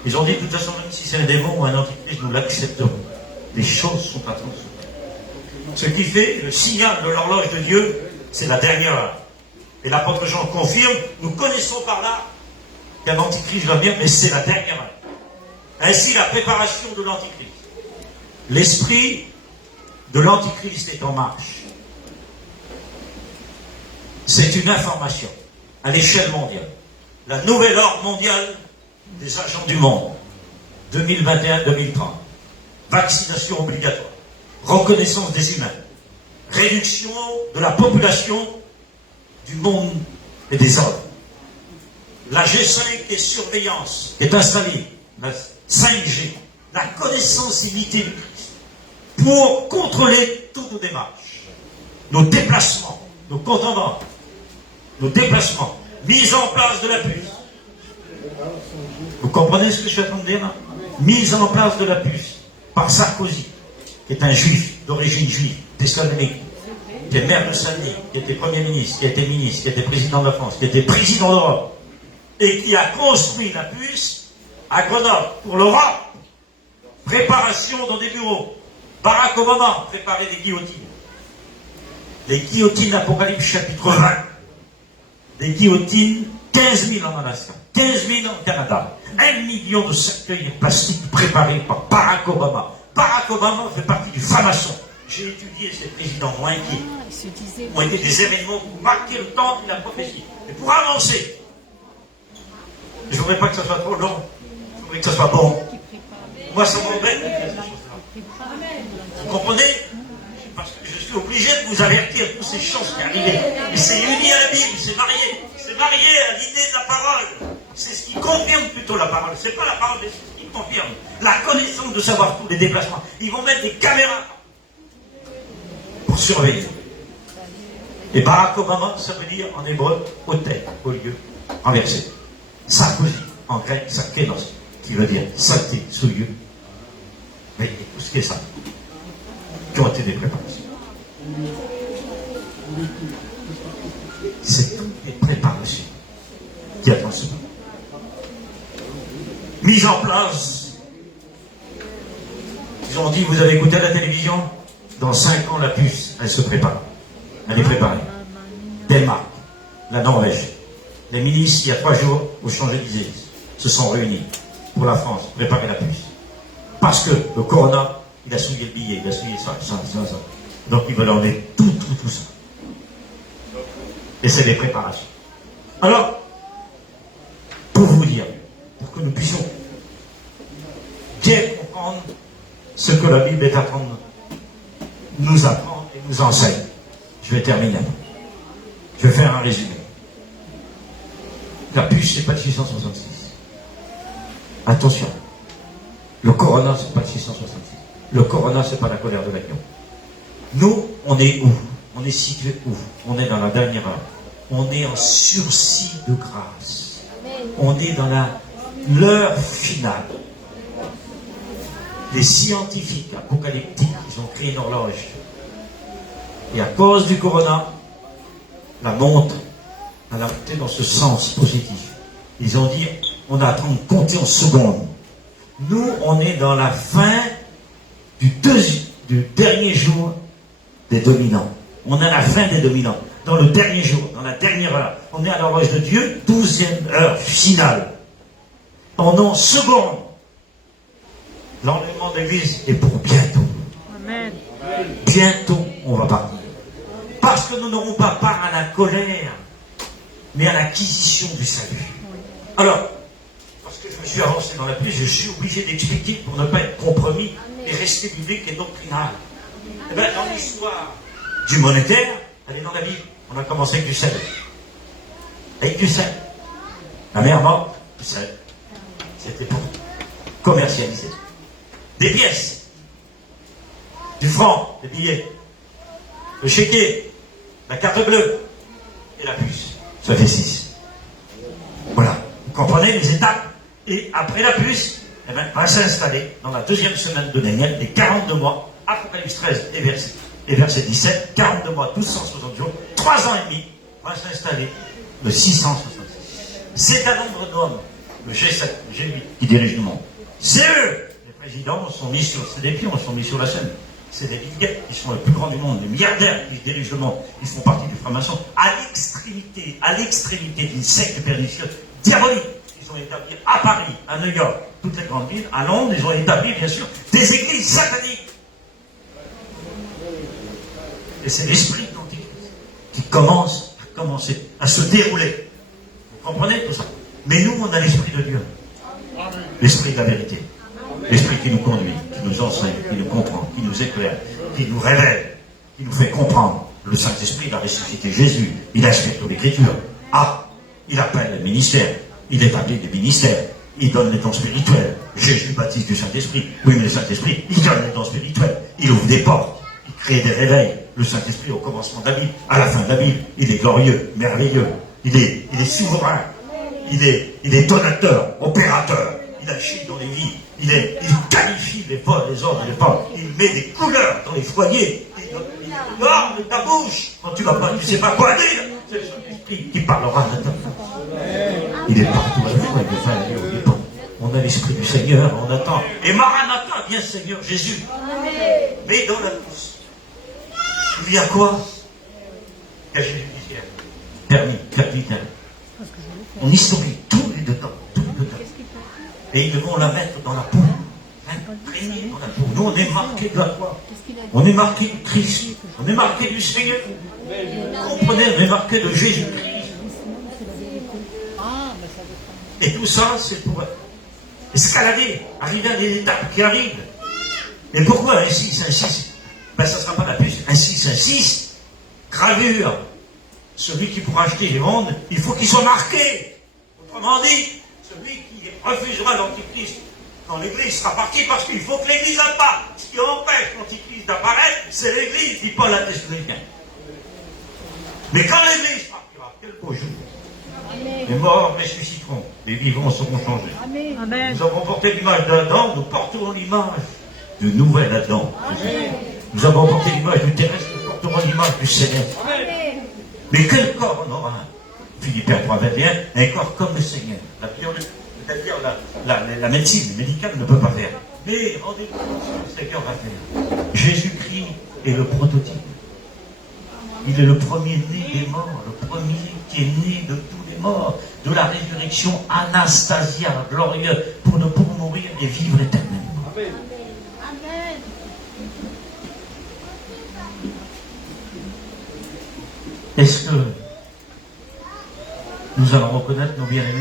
Ils ont dit, de toute façon, même si c'est un démon ou un antichrist, nous l'accepterons. Les choses sont en train de se faire. Ce qui fait le signal de l'horloge de Dieu, c'est la dernière heure. Et l'apôtre Jean confirme, nous connaissons par là qu'un antichrist va venir, mais c'est la dernière heure. Ainsi, la préparation de l'antichrist. L'esprit de l'antichrist est en marche. C'est une information à l'échelle mondiale. La nouvelle ordre mondiale des agents du monde, 2021-2030. Vaccination obligatoire. Reconnaissance des humains. Réduction de la population du monde et des hommes. La G5 et surveillance est installée. La 5G. La connaissance illimitée du Christ. Pour contrôler toutes nos démarches. Nos déplacements. Nos comptes en banque. Nos déplacements. Mise en place de la puce. Vous comprenez ce que je suis en train de dire là? Mise en place de la puce par Sarkozy, qui est un juif, d'origine juive, thessalonique, qui est maire de Saint-Denis, qui était Premier ministre, qui a été ministre, qui a été président de la France, qui a été président d'Europe, et qui a construit la puce à Grenoble pour l'Europe. Préparation dans des bureaux. Barack Obama préparait des guillotines. Les guillotines Apocalypse chapitre 20. Des guillotines, 15 000 en Alaska, 15 000 en Canada, 1 million de cercueils en plastique préparés par Barack Obama. Barack Obama fait partie du franc-maçon. J'ai étudié ces présidents ont été des événements pour marquer le temps de la prophétie. Et pour avancer, je ne voudrais pas que ça soit trop long, je voudrais que ça soit bon. Moi, ça m'embête de faire ces choses-là. Vous comprenez? Parce que je suis obligé de vous avertir de toutes ces choses qui arrivent. Et c'est uni à la Bible, c'est marié. C'est marié à l'idée de la parole. C'est ce qui confirme plutôt la parole. C'est pas la parole, mais c'est ce qui confirme. La connaissance de savoir tous les déplacements. Ils vont mettre des caméras pour surveiller. Et Barack Obama, ça veut dire en hébreu, hôtel, au lieu, renversé. Sarkozy, en grec, sarkénos, qui veut dire saleté, souillure. Mais tout ce qui est ça, qui ont été des préparations. C'est toutes les préparations qui attendent ce moment. Mise en place. Ils ont dit, vous avez écouté à la télévision? Dans 5 ans, la puce, elle se prépare. Elle est préparée. Danemark, la Norvège. Les ministres, il y a 3 jours, aux Champs-Élysées, se sont réunis pour la France, préparer la puce. Parce que le corona, il a souillé le billet, il a souillé ça. Donc ils veulent enlever tout ça. Et c'est des préparations. Alors, pour vous dire, pour que nous puissions bien comprendre ce que la Bible est en train de nous apprendre et nous enseigne. Je vais terminer. Je vais faire un résumé. La puce, c'est pas de 666. Attention. Le corona, c'est pas de 666. Le corona, c'est pas la colère de l'avion. Nous, on est où? On est situé où? On est dans la dernière heure. On est en sursis de grâce. On est dans l'heure finale. Les scientifiques apocalyptiques, ils ont créé une horloge. Et à cause du corona, la montre, elle a été dans ce sens positif. Ils ont dit, on est en train de compter en secondes. Nous, on est dans la fin du dernier jour des dominants. On est à la fin des dominants. Dans le dernier jour, dans la dernière heure. On est à l'horloge de Dieu, 12e heure finale. Pendant secondes. L'enlèvement de l'Église est pour bientôt. Amen. Bientôt, on va partir. Parce que nous n'aurons pas part à la colère, mais à l'acquisition du salut. Alors, parce que je me suis avancé dans la pluie, je suis obligé d'expliquer pour ne pas être compromis et rester biblique et doctrinal. Eh bien, dans l'histoire du monétaire, elle est dans la Bible. On a commencé avec du sel. Avec du sel. La mère morte, du sel. C'était pour commercialiser. Des pièces. Du franc, des billets. Le chéquier. La carte bleue. Et la puce. Ça fait 6. Voilà. Vous comprenez les étapes? Et après la puce, eh ben, va s'installer dans la deuxième semaine de Daniel, les 42 mois, Apocalypse 13 et verset 17, 42 mois, 1260 jours, 3 ans et demi, va s'installer le 666. C'est un nombre d'hommes, le G7, le G8, qui dirige le monde. C'est eux, les présidents sont mis sur, c'est des pions, sont mis sur la scène. C'est des Bill Gates qui sont les plus grands du monde, les milliardaires qui dirigent le monde. Ils font partie du franc-maçon à l'extrémité d'une secte pernicieuse, diabolique. Ils ont établi à Paris, à New York, toutes les grandes villes, à Londres, ils ont établi, bien sûr, des églises sataniques. Et c'est l'esprit d'Antichrist qui commence à se dérouler. Vous comprenez tout ça? Mais nous, on a l'esprit de Dieu. L'esprit de la vérité. L'esprit qui nous conduit, qui nous enseigne, qui nous comprend, qui nous éclaire, qui nous révèle, qui nous fait comprendre. Le Saint-Esprit, il a ressuscité Jésus. Il inspire toute l'Écriture. Ah, il appelle les ministères. Il établit des ministères. Il donne les dons spirituels. Jésus baptise du Saint-Esprit. Oui, mais le Saint-Esprit, il donne les dons spirituels. Il ouvre des portes. Il crée des réveils. Le Saint-Esprit, au commencement de la Bible, à la fin de la Bible, il est glorieux, merveilleux. Il est souverain. Il est donateur, opérateur. Il agit dans les vies. Il qualifie les vols, les ordres, les paroles. Il met des couleurs dans les foyers. Il orne ta bouche. Quand tu ne sais pas quoi dire, c'est le Saint-Esprit qui parlera à ta bouche. Il est partout à la fois, il est fin, il est bon. On a l'Esprit du Seigneur, on attend. Et Maranatha, viens Seigneur Jésus. Mais dans la bouche, il y a quoi? Caché judiciaire, permis, capitaine. On historie tous les dedans. Et ils vont la mettre dans la poule. Imprégner dans la poule. Nous, on est marqué de la croix. On est marqué du Christ. On est marqué du Seigneur. Vous comprenez, on est marqué de Jésus-Christ. Et tout ça, c'est pour escalader, arriver à des étapes qui arrivent. Mais pourquoi un 6, un 6? Ben, ça ne sera pas la puce. Un 6, un 6. Gravure. Celui qui pourra acheter les mondes, il faut qu'il soit marqué. Autrement dit, celui qui refusera l'Antichrist quand l'Église sera partie, parce qu'il faut que l'Église apparaisse. Ce qui empêche l'Antichrist d'apparaître, c'est l'Église, dit Paul à Thessaloniciens. Mais quand l'Église partira, quel beau jour. Les morts ressusciteront, les vivants seront changés. Amen. Nous avons porté l'image d'Adam, nous porterons l'image du nouvel Adam. Amen. Nous avons porté l'image du terrestre, nous porterons l'image du céleste. Amen. Mais quel corps on aura? Philippiens 3:21, un corps comme le Seigneur. La biologie, c'est-à-dire la médecine médicale ne peut pas faire. Mais rendez-vous compte ce que le Seigneur va faire. Jésus-Christ est le prototype. Il est le premier-né des morts, le premier qui est né de tous les morts, de la résurrection Anastasia, glorieux, pour ne pas mourir et vivre éternellement. Amen. Amen. Est-ce que nous allons reconnaître nos bien-aimés?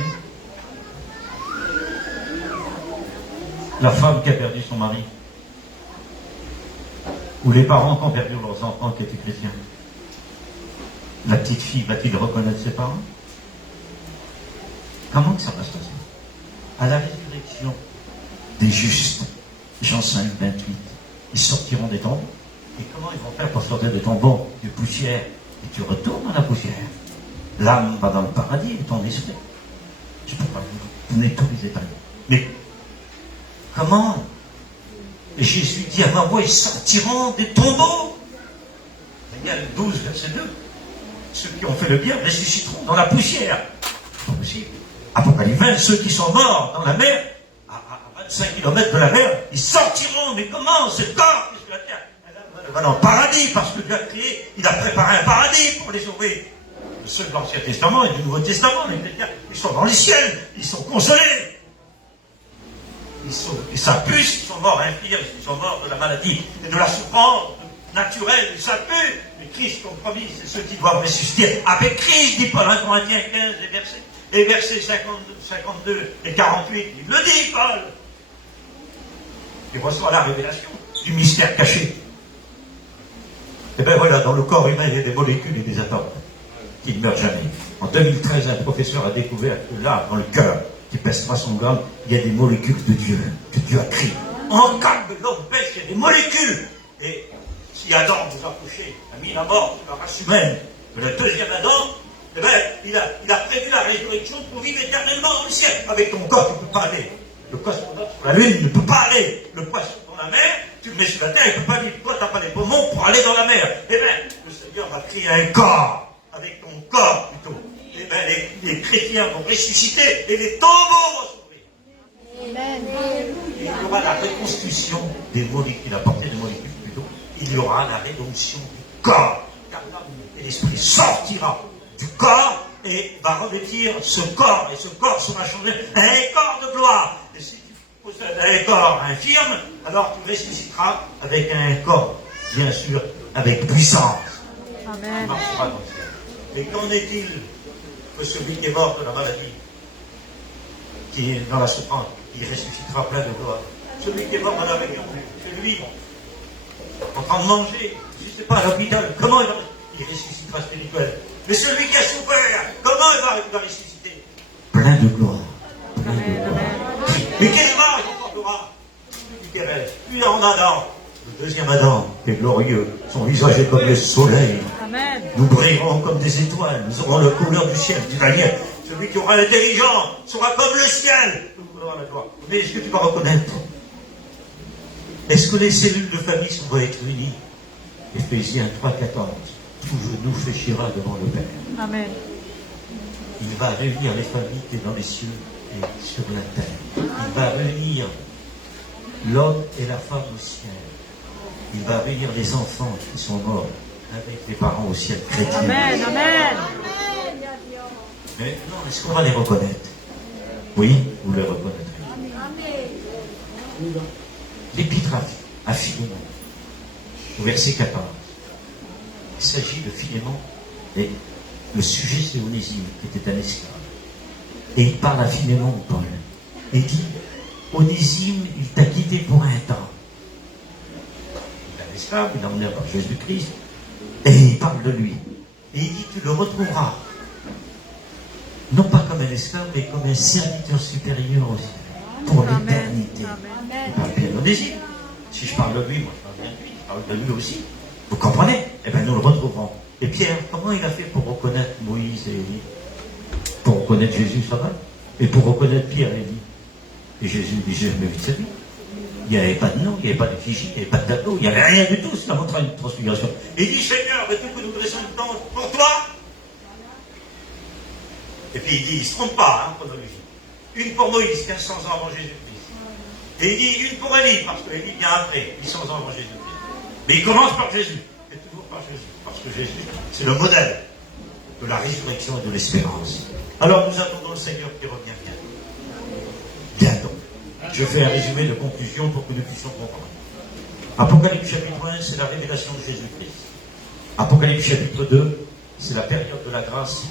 La femme qui a perdu son mari, ou les parents qui ont perdu leurs enfants qui étaient chrétiens. La petite fille va-t-il reconnaître ses parents? Comment que ça va se passer? À la résurrection des justes, Jean 5, 28, ils sortiront des tombeaux. Et comment ils vont faire pour sortir des tombeaux? De poussière. Et tu retournes à la poussière. L'âme va dans le paradis et ton esprit. Je ne peux pas vous donner tous les détails. Mais comment? Et Jésus dit à ma voix, ils sortiront des tombeaux. Daniel 12, verset 2. Ceux qui ont fait le bien ressusciteront dans la poussière. C'est pas possible. Apocalypse 20, ceux qui sont morts dans la mer, à 25 km de la mer, ils sortiront. Mais comment? Ce corps qui est sur la terre, elle va dans le paradis, parce que Dieu a créé, il a préparé un paradis pour les sauver. Ceux de l'Ancien Testament et du Nouveau Testament, les chrétiens, ils sont dans les ciels, ils sont consolés. Ils ça puce, ils sont morts infirmes, ils sont morts de la maladie et de la souffrance naturelle, ça pue. Mais Christ, comme promis, c'est ceux qui doivent ressusciter avec Christ, dit Paul 1 Corinthiens 15, verset Et versets 52 et 48, il le dit, Paul. Il reçoit la révélation du mystère caché. Et bien voilà, dans le corps humain, il y a des molécules et des atomes qui ne meurent jamais. En 2013, un professeur a découvert que là, dans le cœur, qui pèse 300 grammes, il y a des molécules de Dieu, que Dieu a créées. En cas de l'homme pèse, il y a des molécules. Et si Adam vous a couché, a mis la mort sur la race humaine, le deuxième Adam, eh bien, il a prévu la résurrection pour vivre éternellement dans le ciel. Avec ton corps, tu ne peux pas aller. Le poisson sur la lune, il ne peut pas aller. Le poisson dans la mer, tu le mets sur la terre, il ne peut pas vivre. Toi, tu n'as pas les poumons pour aller dans la mer. Eh bien, le Seigneur va créer un corps, avec ton corps plutôt. Eh bien, les chrétiens vont ressusciter et les tombeaux vont s'ouvrir. Il y aura la reconstitution des molécules, la portée des molécules plutôt. Il y aura la rédemption du corps. Car l'âme et l'esprit sortira du corps et va revêtir ce corps. Et ce corps sera changé à un corps de gloire. Et si tu possèdes un corps infirme, alors tu ressusciteras avec un corps, bien sûr, avec puissance. Amen. Marchera dans le ciel. Mais qu'en est-il que celui qui est mort de la maladie, qui est dans la souffrance, il ressuscitera plein de gloire? Celui qui est mort dans la réunion, celui en train de manger, je ne sais pas, à l'hôpital, comment il ressuscitera spirituel? Mais celui qui a souffert, comment il va ressusciter? Plein de gloire. Plein de gloire. Mais quelle image on portera? Celui qui reste. Puis en Adam, le deuxième Adam, qui est glorieux, son visage est comme le soleil. Amen. Nous brillerons comme des étoiles, nous aurons la couleur du ciel, du Daniel. Celui qui aura l'intelligence sera comme le ciel. Mais est-ce que tu vas reconnaître? Est-ce que les cellules de famille vont être unies? Éphésiens 3,14. Tout genou fléchira devant le Père. Amen. Il va réunir les familles qui sont dans les cieux et sur la terre. Il va réunir l'homme et la femme au ciel. Il va réunir les enfants qui sont morts avec les parents au ciel chrétien. Amen. Amen. Mais non, est-ce qu'on va les reconnaître? Oui, vous les reconnaîtrez. L'épître à Philémon, au verset 14. Il s'agit de Philémon, et le sujet c'est Onésime, qui était un esclave. Et il parle à Philémon, Paul, et il dit, Onésime, il t'a quitté pour un temps. Il est un esclave, il est emmené par Jésus-Christ, et il parle de lui. Et il dit, tu le retrouveras, non pas comme un esclave, mais comme un serviteur supérieur aussi, pour l'éternité. Il parle bien d'Onésime. Si je parle de lui, moi je parle bien de lui, je parle de lui aussi. Vous comprenez? Eh bien, nous le retrouverons. Et Pierre, comment il a fait pour reconnaître Moïse et Élie? Pour reconnaître Jésus, ça va? Et pour reconnaître Pierre et Élie? Et Jésus dit, j'ai jamais vu de sa vie. Il n'y avait pas de nom, il n'y avait pas d'effigie, il n'y avait pas de tableau, il n'y avait rien du tout. Cela montre une transfiguration. Et il dit, Seigneur, veux-tu que nous dressons une tente pour toi? Et puis il dit, il ne se trompe pas, hein, chronologie. Une pour Moïse, 1500 ans avant Jésus-Christ. Et il dit une pour Élie, parce que Élie vient après, 800 ans avant Jésus-Christ. Mais il commence par Jésus. Et toujours par Jésus. Parce que Jésus, c'est le modèle de la résurrection et de l'espérance. Alors nous attendons le Seigneur qui revient bientôt. Bientôt. Je fais un résumé de conclusion pour que nous puissions comprendre. Apocalypse chapitre 1, c'est la révélation de Jésus-Christ. Apocalypse chapitre 2, c'est la période de la grâce.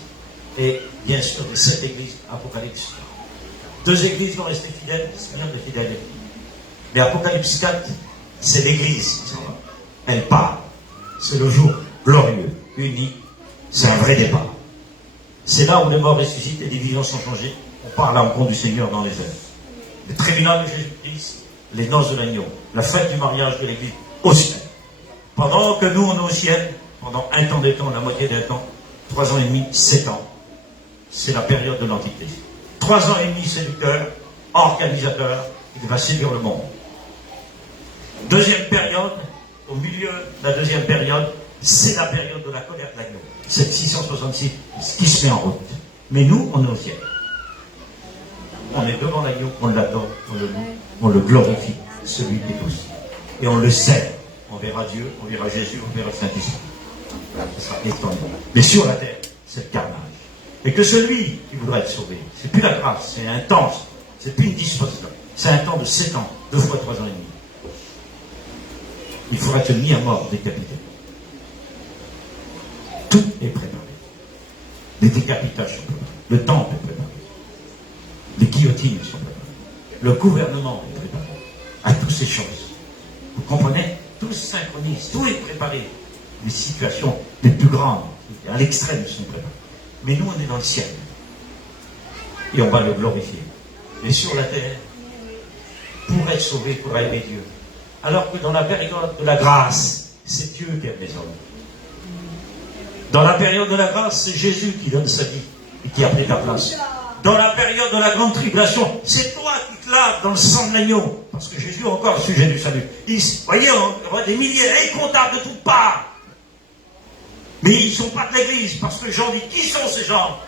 Et bien sûr, les 7 églises, Apocalypse. 2 églises vont rester fidèles, Seigneur de fidèles. Mais Apocalypse 4, c'est l'église qui s'en va. Elle part. C'est le jour glorieux, unique. C'est un vrai départ. C'est là où les morts ressuscitent et les vivants sont changés. On part à la rencontre du Seigneur dans les airs. Le tribunal de Jésus-Christ, les noces de l'agneau, la fête du mariage de l'église au ciel. Pendant que nous, on est au ciel, pendant un temps de temps, la moitié d'un temps, 3 ans et demi, 7 ans. C'est la période de l'Antichrist. 3 ans et demi, séducteur, organisateur, il va séduire le monde. Deuxième période, au milieu de la deuxième période, c'est la période de la colère de l'agneau. C'est 666 qui se met en route. Mais nous, on est au ciel. On est devant l'agneau, on l'adore, on le loue, on le glorifie, celui qui est au ciel. Et on le sait. On verra Dieu, on verra Jésus, on verra le Saint-Esprit. Ce sera étonnant. Mais sur la terre, c'est le carnage. Et que celui qui voudra être sauvé, c'est plus la grâce, c'est intense, c'est plus une disposition. C'est un temps de 7 ans, 2 fois 3 ans et demi. Il faudra être mis à mort, décapité. Tout est préparé. Les décapitages sont préparés. Le temple est préparé. Les guillotines sont préparées. Le gouvernement est préparé à toutes ces choses. Vous comprenez? Tout se synchronise, tout est préparé. Les situations les plus grandes, à l'extrême, sont préparées. Mais nous, on est dans le ciel. Et on va le glorifier. Et sur la terre, pour être sauvé, pour aimer Dieu. Alors que dans la période de la grâce, c'est Dieu qui aime les hommes. Dans la période de la grâce, c'est Jésus qui donne sa vie et qui a pris ta place. Dans la période de la grande tribulation, c'est toi qui te laves dans le sang de l'agneau. Parce que Jésus est encore le sujet du salut. Vous voyez, on voit des milliers incomptables de toutes parts. Mais ils ne sont pas de l'église, parce que Jean dit, qui sont ces gens?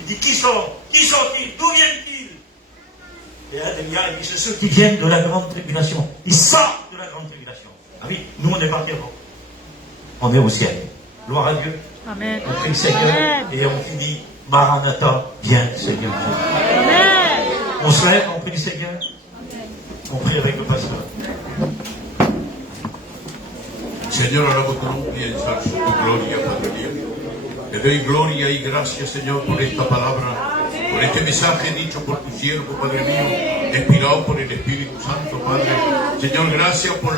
Il dit, qui sont-ils? D'où viennent-ils? Et là, il dit, c'est ceux qui viennent de la grande tribulation. Ils sortent de la grande tribulation. Ah oui, nous on est partis avant. On est au ciel. Gloire à Dieu. Amen. On prie le Seigneur et on finit. Maranatha, viens Seigneur. Amen. On se lève, on prie le Seigneur. On prie avec le pasteur. Señor, alabo tu nombre y ensalzo tu gloria, Padre Dios. Te doy gloria y gracias, Señor, por esta palabra, por este mensaje dicho por tu siervo, Padre mío, inspirado por el Espíritu Santo, Padre. Señor, gracias por la